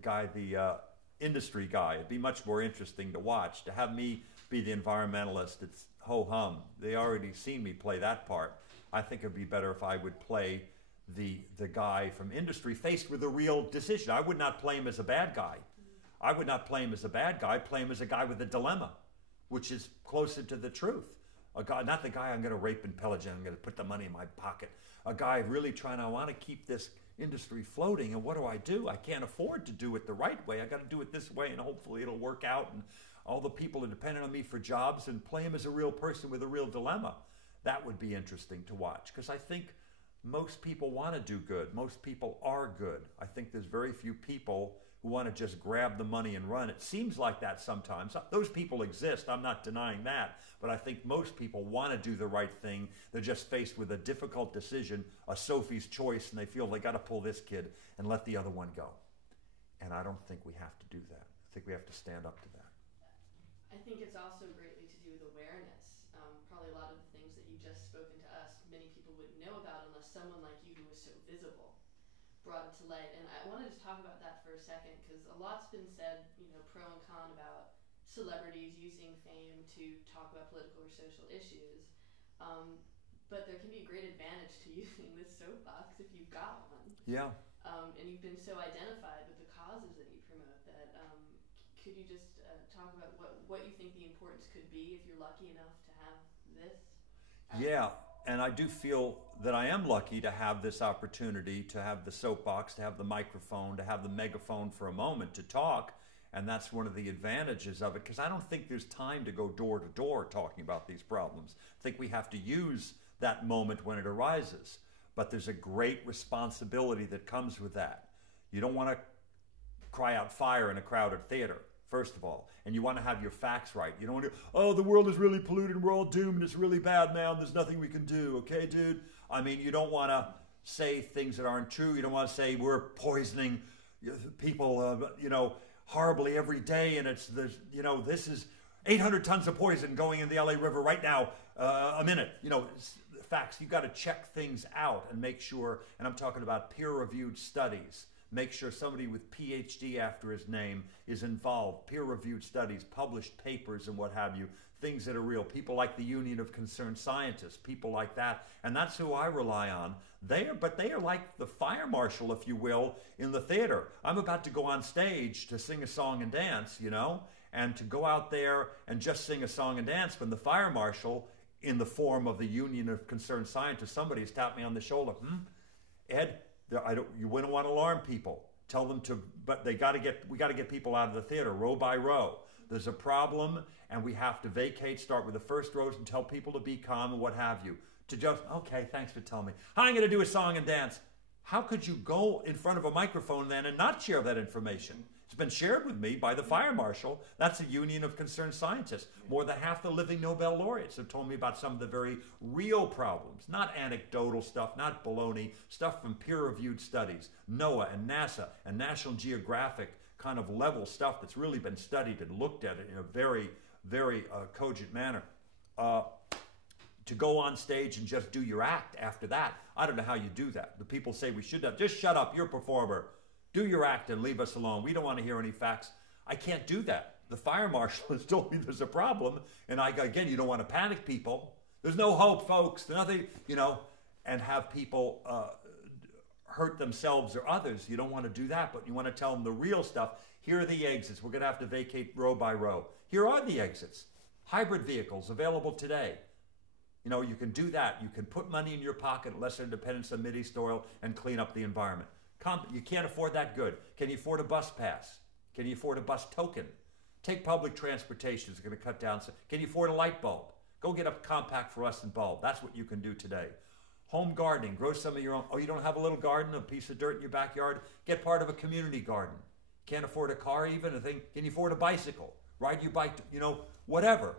guy, the industry guy. It'd be much more interesting to watch. To have me be the environmentalist, it's ho-hum. They already seen me play that part. I think it'd be better if I would play the guy from industry faced with a real decision. I would not play him as a bad guy. I would not play him as a bad guy. I'd play him as a guy with a dilemma, which is closer to the truth. A guy, not the guy I'm going to rape and pillage and I'm going to put the money in my pocket. A guy really trying, I want to keep this industry floating, and what do? I can't afford to do it the right way. I got to do it this way, and hopefully it'll work out, and all the people are dependent on me for jobs, and play him as a real person with a real dilemma. That would be interesting to watch, because I think most people want to do good. Most people are good. I think there's very few people who want to just grab the money and run. It seems like that sometimes. Those people exist. I'm not denying that. But I think most people want to do the right thing. They're just faced with a difficult decision, a Sophie's choice, and they feel they got to pull this kid and let the other one go. And I don't think we have to do that. I think we have to stand up to that. I think it's also greatly to do with awareness. Probably a lot of the things that you've just spoken to us, many people wouldn't know about unless someone like you who was so visible brought it to light. And I wanted to talk about that for a second, because a lot's been said, pro and con about celebrities using fame to talk about political or social issues. But there can be a great advantage to using this soapbox if you've got one. Yeah. And you've been so identified with the causes that you promote that could you just talk about what you think the importance could be if you're lucky enough to have this? Yeah, and I do feel that I am lucky to have this opportunity, to have the soapbox, to have the microphone, to have the megaphone for a moment to talk. And that's one of the advantages of it, because I don't think there's time to go door to door talking about these problems. I think we have to use that moment when it arises. But there's a great responsibility that comes with that. You don't want to cry out fire in a crowded theater. first of all. And you want to have your facts right. You don't want to, oh, the world is really polluted, we're all doomed, and it's really bad now, and there's nothing we can do. Okay, dude? I mean, you don't want to say things that aren't true. You don't want to say we're poisoning people, horribly every day, and this is 800 tons of poison going in the LA River right now, a minute. Facts. You've got to check things out and make sure, and I'm talking about peer-reviewed studies. Make sure somebody with PhD after his name is involved. Peer-reviewed studies, published papers and what have you. Things that are real. People like the Union of Concerned Scientists, people like that. And that's who I rely on. They are like the fire marshal, if you will, in the theater. I'm about to go on stage to sing a song and dance, and to go out there and just sing a song and dance when the fire marshal, in the form of the Union of Concerned Scientists, somebody has tapped me on the shoulder. Ed, you wouldn't want to alarm people. Tell them to, but we got to get people out of the theater row by row. There's a problem, and we have to vacate, start with the first rows, and tell people to be calm and what have you. To just, okay, thanks for telling me. I'm going to do a song and dance. How could you go in front of a microphone then and not share that information? It's been shared with me by the fire marshal. That's a Union of Concerned Scientists. More than half the living Nobel laureates have told me about some of the very real problems, not anecdotal stuff, not baloney, stuff from peer-reviewed studies, NOAA and NASA and National Geographic kind of level stuff that's really been studied and looked at it in a very, very cogent manner. To go on stage and just do your act after that, I don't know how you do that. The people say we should have, just shut up, you're a performer. Do your act and leave us alone. We don't want to hear any facts. I can't do that. The fire marshal has told me there's a problem, and again, you don't want to panic people. There's no hope, folks. There's nothing, and have people hurt themselves or others. You don't want to do that, but you want to tell them the real stuff. Here are the exits. We're going to have to vacate row by row. Here are the exits. Hybrid vehicles available today. You can do that. You can put money in your pocket, lesser dependence on Mideast oil, and clean up the environment. You can't afford that good. Can you afford a bus pass? Can you afford a bus token? Take public transportation. It's going to cut down. Can you afford a light bulb? Go get a compact fluorescent bulb. That's what you can do today. Home gardening. Grow some of your own. Oh, you don't have a little garden, a piece of dirt in your backyard? Get part of a community garden. Can't afford a car even? A thing? Can you afford a bicycle? Ride your bike, whatever.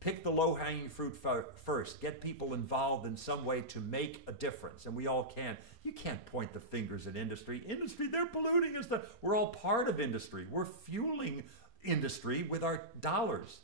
Pick the low-hanging fruit first. Get people involved in some way to make a difference, and we all can. You can't point the fingers at industry. Industry, they're polluting us. We're all part of industry. We're fueling industry with our dollars.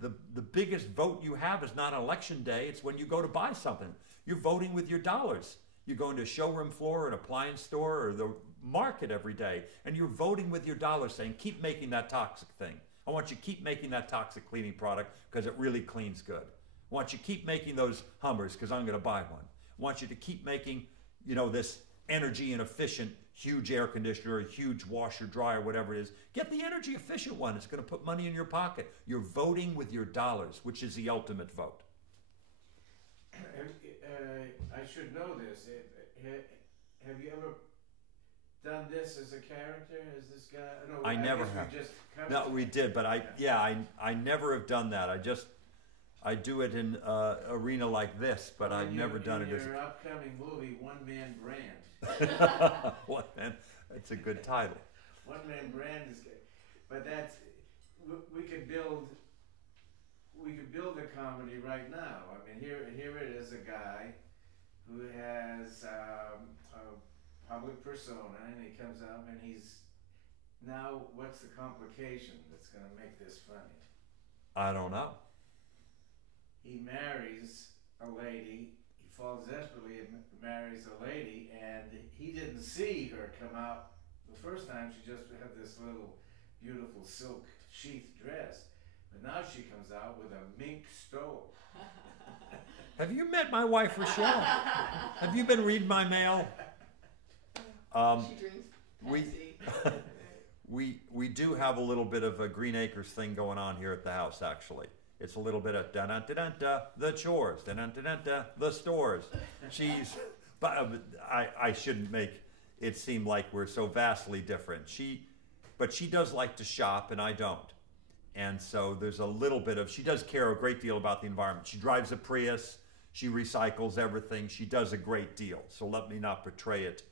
The biggest vote you have is not on election day. It's when you go to buy something. You're voting with your dollars. You go into a showroom floor, an appliance store, or the market every day, and you're voting with your dollars saying, keep making that toxic thing. I want you to keep making that toxic cleaning product because it really cleans good. I want you to keep making those Hummers because I'm going to buy one. I want you to keep making, this energy and efficient huge air conditioner, a huge washer, dryer, whatever it is. Get the energy efficient one. It's going to put money in your pocket. You're voting with your dollars, which is the ultimate vote. I should know this. Have you ever done this as a character, as this guy? No, I never have. No, we did, but I never have done that. I do it in arena like this, but I've never done it as your upcoming movie, One Man Brand. What man? That's a good title. One Man Brand is good, but we could build a comedy right now. I mean, here it is, a guy who has a public persona, and he comes out and now what's the complication that's going to make this funny? I don't know. He marries a lady, he falls desperately and marries a lady, and he didn't see her come out the first time. She just had this little beautiful silk sheath dress, but now she comes out with a mink stole. Have you met my wife, Rochelle? Have you been reading my mail? She drinks Pepsi. We do have a little bit of a Green Acres thing going on here at the house, actually. It's a little bit of da-da-da-da-da, the chores, da-da-da-da-da, the stores. But I shouldn't make it seem like we're so vastly different. But she does like to shop, and I don't. And so there's a little bit of, she does care a great deal about the environment. She drives a Prius, she recycles everything, she does a great deal. So let me not portray it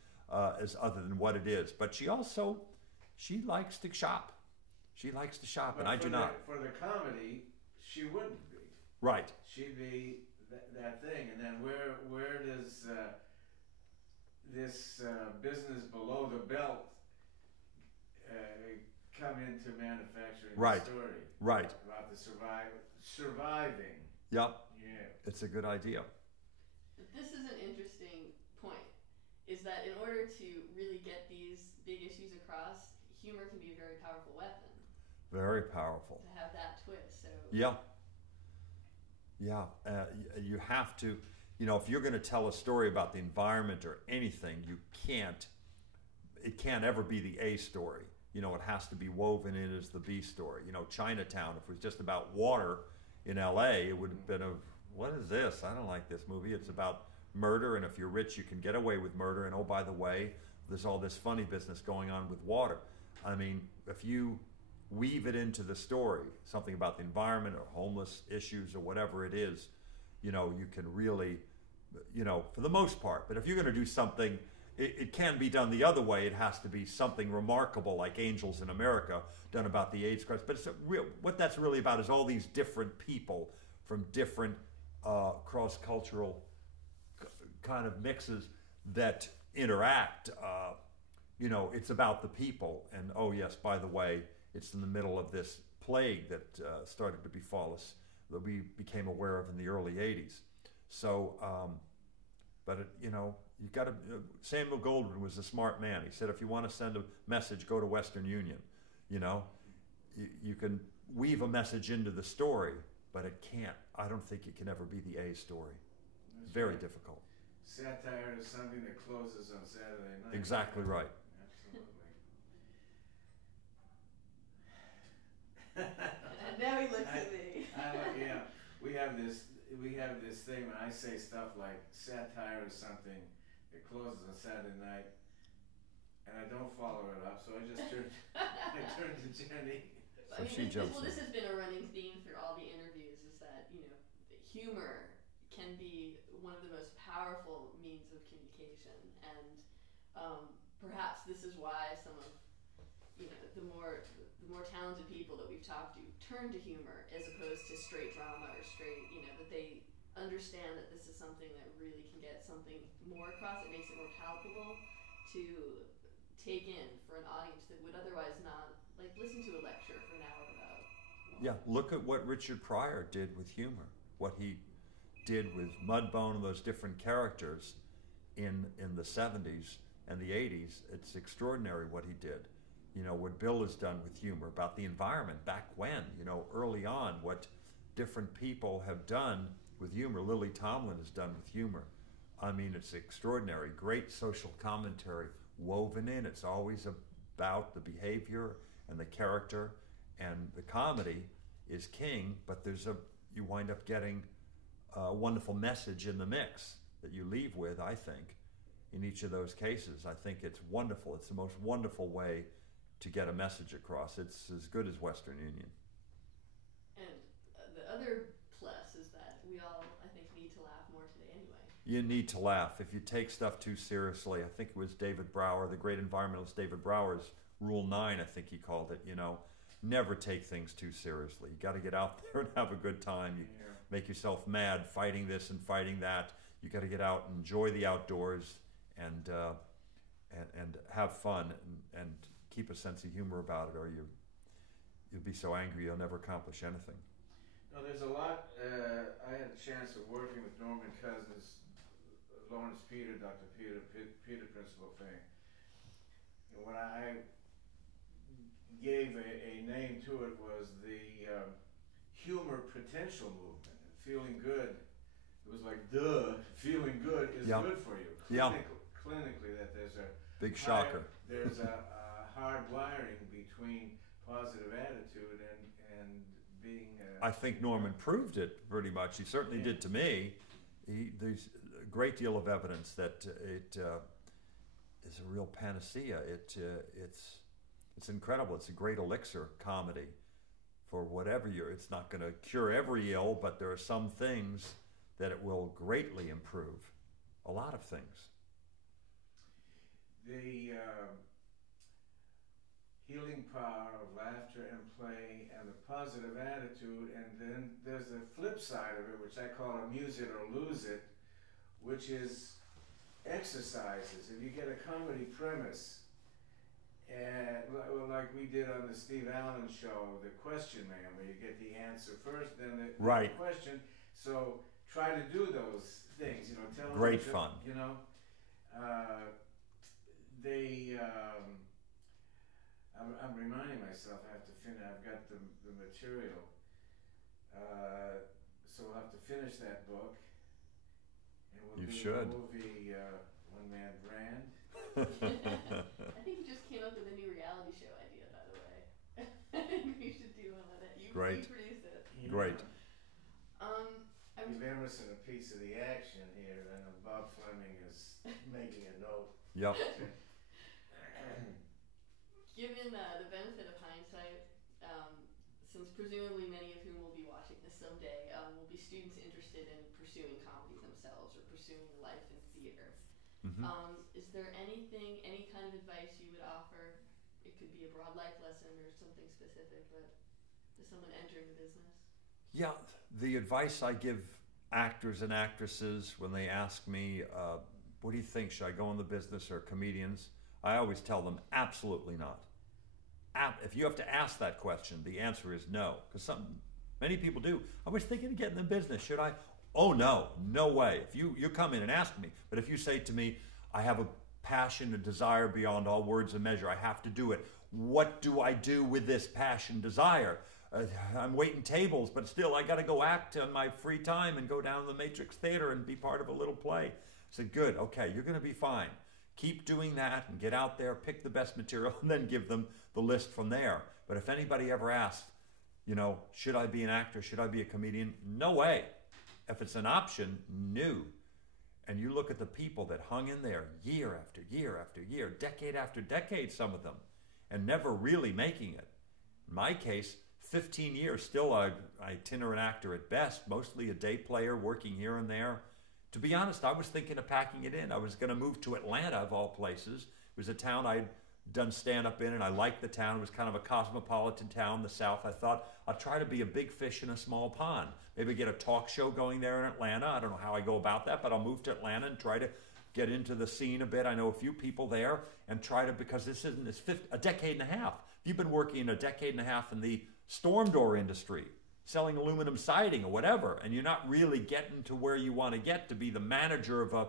as other than what it is. But she likes to shop. She likes to shop, But and I do not. For the comedy, she wouldn't be. Right. She'd be that thing, and then where does this business below the belt come into manufacturing Right. the story? Right. About the surviving. Yep. Yeah. It's a good idea. But this is an interesting point, is that in order to really get these big issues across, humor can be a very powerful weapon. Very powerful. To have that twist, so... Yeah. Yeah. You have to, you know, if you're going to tell a story about the environment or anything, it can't ever be the A story. You know, it has to be woven in as the B story. You know, Chinatown, if it was just about water in LA, it would have been what is this? I don't like this movie. It's about murder, and if you're rich, you can get away with murder, and oh, by the way, there's all this funny business going on with water. I mean, if you weave it into the story, something about the environment or homeless issues or whatever it is, you know, you can really, you know, for the most part. But if you're going to do something, it can be done the other way. It has to be something remarkable, like Angels in America, done about the AIDS crisis. But what that's really about is all these different people from different cross-cultural kind of mixes that interact. You know, it's about the people. And oh yes, by the way, it's in the middle of this plague that started to befall us, that we became aware of in the early 80s. So, you know, you got to. Samuel Goldwyn was a smart man. He said, if you want to send a message, go to Western Union. You know, you can weave a message into the story, but it can't. I don't think it can ever be the A story. That's Very right. difficult. Satire is something that closes on Saturday night. Exactly right. Absolutely. And now he looks at me. Yeah, we have this thing when I say stuff like satire is something that closes on Saturday night, and I don't follow it up, so I just turn to Jenny. So she jumps in. This has been a running theme through all the interviews, is that, you know, humor can be one of the most powerful means of communication, and perhaps this is why some of, you know, the more talented people that we've talked to turn to humor as opposed to straight drama or straight, you know, that they understand that this is something that really can get something more across. It makes it more palpable to take in for an audience that would otherwise not, like, listen to a lecture for an hour about. Yeah, look at what Richard Pryor did with humor. What he did with Mudbone and those different characters in the 70s and the 80s. It's extraordinary what he did. You know, what Bill has done with humor about the environment back when, you know, early on, what different people have done with humor. Lily Tomlin has done with humor. I mean, it's extraordinary. Great social commentary woven in. It's always about the behavior and the character, and the comedy is king, but you wind up getting a wonderful message in the mix that you leave with, I think, in each of those cases. I think it's wonderful. It's the most wonderful way to get a message across. It's as good as Western Union. And the other plus is that we all, I think, need to laugh more today anyway. You need to laugh. If you take stuff too seriously, I think it was David Brower, the great environmentalist David Brower's Rule 9, I think he called it, you know, never take things too seriously. You got to get out there and have a good time. You make yourself mad fighting this and fighting that. You got to get out and enjoy the outdoors and have fun and keep a sense of humor about it, or you'll be so angry you'll never accomplish anything. No, there's a lot. I had a chance of working with Norman Cousins, Lawrence Peter, Dr. Peter Principal thing. And what I gave a name to it was the humor potential movement. Feeling good. It was like, duh, feeling good is good for you. Clinically, that there's a big shocker. There's a hard wiring between positive attitude and being. I think Norman proved it pretty much. He certainly did to me. There's a great deal of evidence that it is a real panacea. It's incredible. It's a great elixir comedy for whatever it's not going to cure every ill, but there are some things that it will greatly improve. A lot of things. healing power of laughter and play and the positive attitude, and then there's the flip side of it, which I call amuse it or lose it, which is exercises. If you get a comedy premise, and like we did on the Steve Allen show, the Question Man, where you get the answer first, then the Right. question. So try to do those things, you know. Tell them Great fun. You know, I'm reminding myself I have to finish. I've got the material, so I'll have to finish that book, and we'll You do should. the movie One Man Brand. I think you just came up with a new reality show idea, by the way. I think we should do one of that. You Great. produce it. Great. Give Emerson a piece of the action here, and Bob Fleming is making a note. Yep. Given the benefit of hindsight, since presumably many of whom will be watching this someday will be students interested in pursuing comedy themselves or pursuing life in theater, is there any kind of advice you would offer? It could be a broad life lesson or something specific, but to someone entering the business? Yeah, the advice I give actors and actresses when they ask me, what do you think, should I go in the business or comedians? I always tell them, absolutely not. If you have to ask that question, the answer is no, because many people do. I was thinking of getting in the business, should I? Oh no, no way. If you come in and ask me, but if you say to me, I have a passion, a desire beyond all words and measure, I have to do it. What do I do with this passion, desire? I'm waiting tables, but still I got to go act on my free time and go down to the Matrix Theater and be part of a little play. I said, good, okay, you're going to be fine. Keep doing that and get out there, pick the best material, and then give them the list from there. But if anybody ever asks, you know, should I be an actor, should I be a comedian? No way. If it's an option, no. And you look at the people that hung in there year after year after year, decade after decade, some of them, and never really making it. In my case, 15 years, still an itinerant actor at best, mostly a day player working here and there. To be honest, I was thinking of packing it in. I was going to move to Atlanta, of all places. It was a town I'd done stand-up in, and I liked the town. It was kind of a cosmopolitan town, the South. I thought, I'll try to be a big fish in a small pond. Maybe get a talk show going there in Atlanta. I don't know how I go about that, but I'll move to Atlanta and try to get into the scene a bit. I know a few people there, and try to, because this isn't a decade and a half. You've been working a decade and a half in the storm door industry, selling aluminum siding or whatever, and you're not really getting to where you want to get to be the manager of a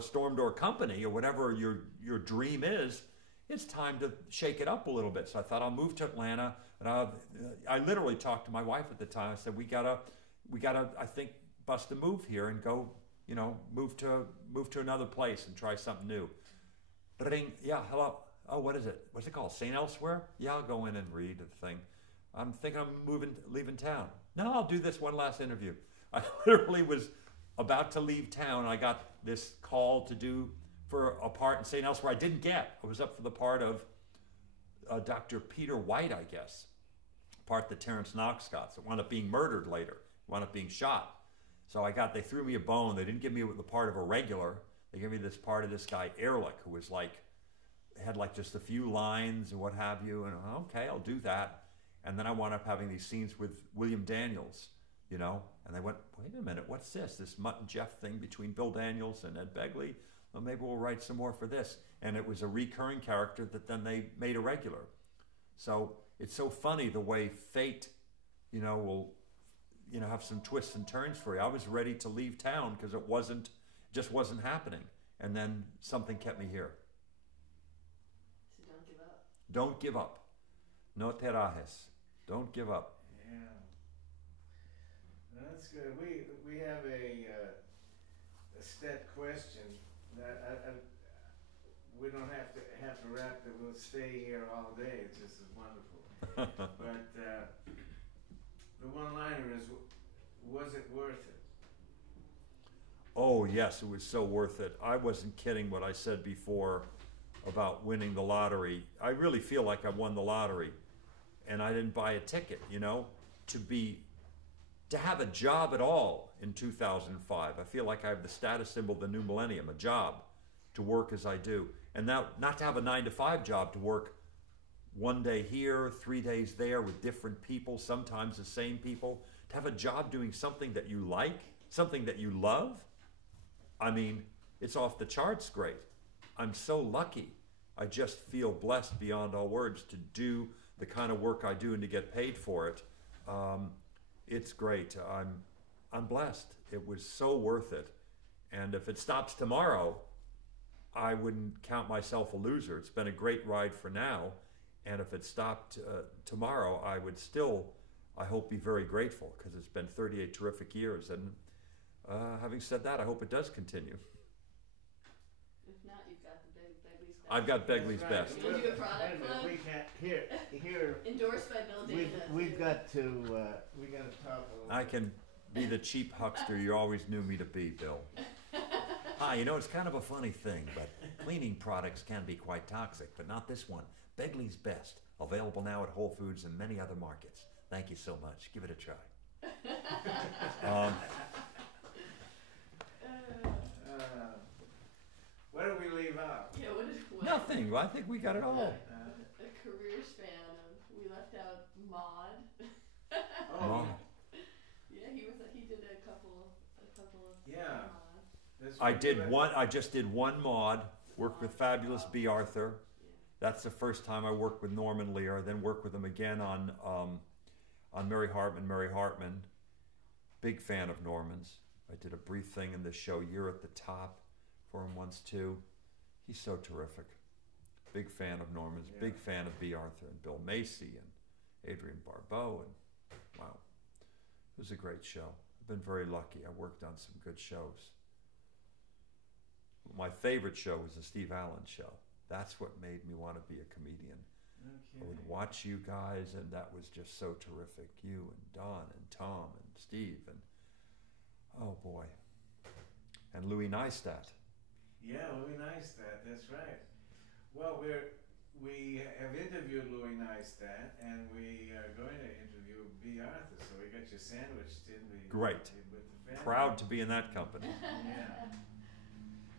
storm door company or whatever your dream is. It's time to shake it up a little bit. So I thought I'll move to Atlanta, and I literally talked to my wife at the time. I said, we gotta, I think, bust a move here and go, move to another place and try something new. Ring, yeah, hello. Oh, what is it? What's it called? St. Elsewhere? Yeah, I'll go in and read the thing. I'm thinking I'm leaving town. No, I'll do this one last interview. I literally was about to leave town, and I got this call to do for a part in St. Elsewhere I didn't get. I was up for the part of Dr. Peter White, I guess, part that Terrence Knox got. So it wound up being murdered later, wound up being shot. So they threw me a bone. They didn't give me the part of a regular. They gave me this part of this guy, Ehrlich, who was had just a few lines and what have you, and okay, I'll do that. And then I wound up having these scenes with William Daniels, and they went, wait a minute, what's this? This Mutt and Jeff thing between Bill Daniels and Ed Begley? Well, maybe we'll write some more for this. And it was a recurring character that then they made a regular. So it's so funny the way fate, will, have some twists and turns for you. I was ready to leave town because it just wasn't happening. And then something kept me here. So don't give up. Don't give up. No te rajes. Don't give up. Yeah, that's good. We have a stat question that we don't have to wrap it. We'll stay here all day. It's just wonderful. But the one-liner is, was it worth it? Oh yes, it was so worth it. I wasn't kidding what I said before about winning the lottery. I really feel like I won the lottery, and I didn't buy a ticket, to have a job at all in 2005. I feel like I have the status symbol of the new millennium, a job, to work as I do. And now, not to have a 9-to-5 job, to work one day here, 3 days there with different people, sometimes the same people, to have a job doing something that you like, something that you love. I mean, it's off the charts great. I'm so lucky. I just feel blessed beyond all words to do the kind of work I do and to get paid for it. It's great. I'm blessed. It was so worth it. And if it stops tomorrow, I wouldn't count myself a loser. It's been a great ride for now. And if it stopped tomorrow, I would still, I hope, be very grateful, because it's been 38 terrific years. And having said that, I hope it does continue. If not, you've got the Begley's best. I've got Begley's That's right. best. You wanna do a product club? We can't, here, Endorsed by Bill Dana. we've got to, we gotta talk a little. I can be the cheap huckster you always knew me to be, Bill. Hi, you know, it's kind of a funny thing, but cleaning products can be quite toxic, but not this one. Begley's Best, available now at Whole Foods and many other markets. Thank you so much. Give it a try. What did we leave out? Yeah, what? Nothing. Well, I think we got it all. A career span of, we left out Maud. Oh, Yeah, he did a couple of Yeah. Maud. this I one- did one. I just did one mod. Worked with fabulous B. Arthur. Yeah. That's the first time I worked with Norman Lear. Then worked with him again on Mary Hartman. Mary Hartman. Big fan of Norman's. I did a brief thing in this show, You're at the Top, for him once too. He's so terrific. Big fan of Norman's. Yeah. Big fan of B. Arthur and Bill Macy and Adrienne Barbeau, and wow, it was a great show. I've been very lucky. I worked on some good shows. My favorite show was the Steve Allen show. That's what made me want to be a comedian. I would Okay. watch you guys, and that was just so terrific. You and Don and Tom and Steve and, oh boy, and Louis Neistat. Yeah, Louis Neistat, that's right. Well, we have interviewed Louis Neistat, and we are going to interview B. Arthur, so we got you sandwiched in Great. with the family. Proud to be in that company. Yeah.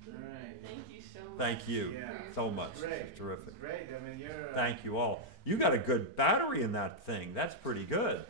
All right. Thank you so much. Thank you Yeah. for your so much. Great. It's terrific. Great. I mean, you're. Thank you all. You got a good battery in that thing. That's pretty good.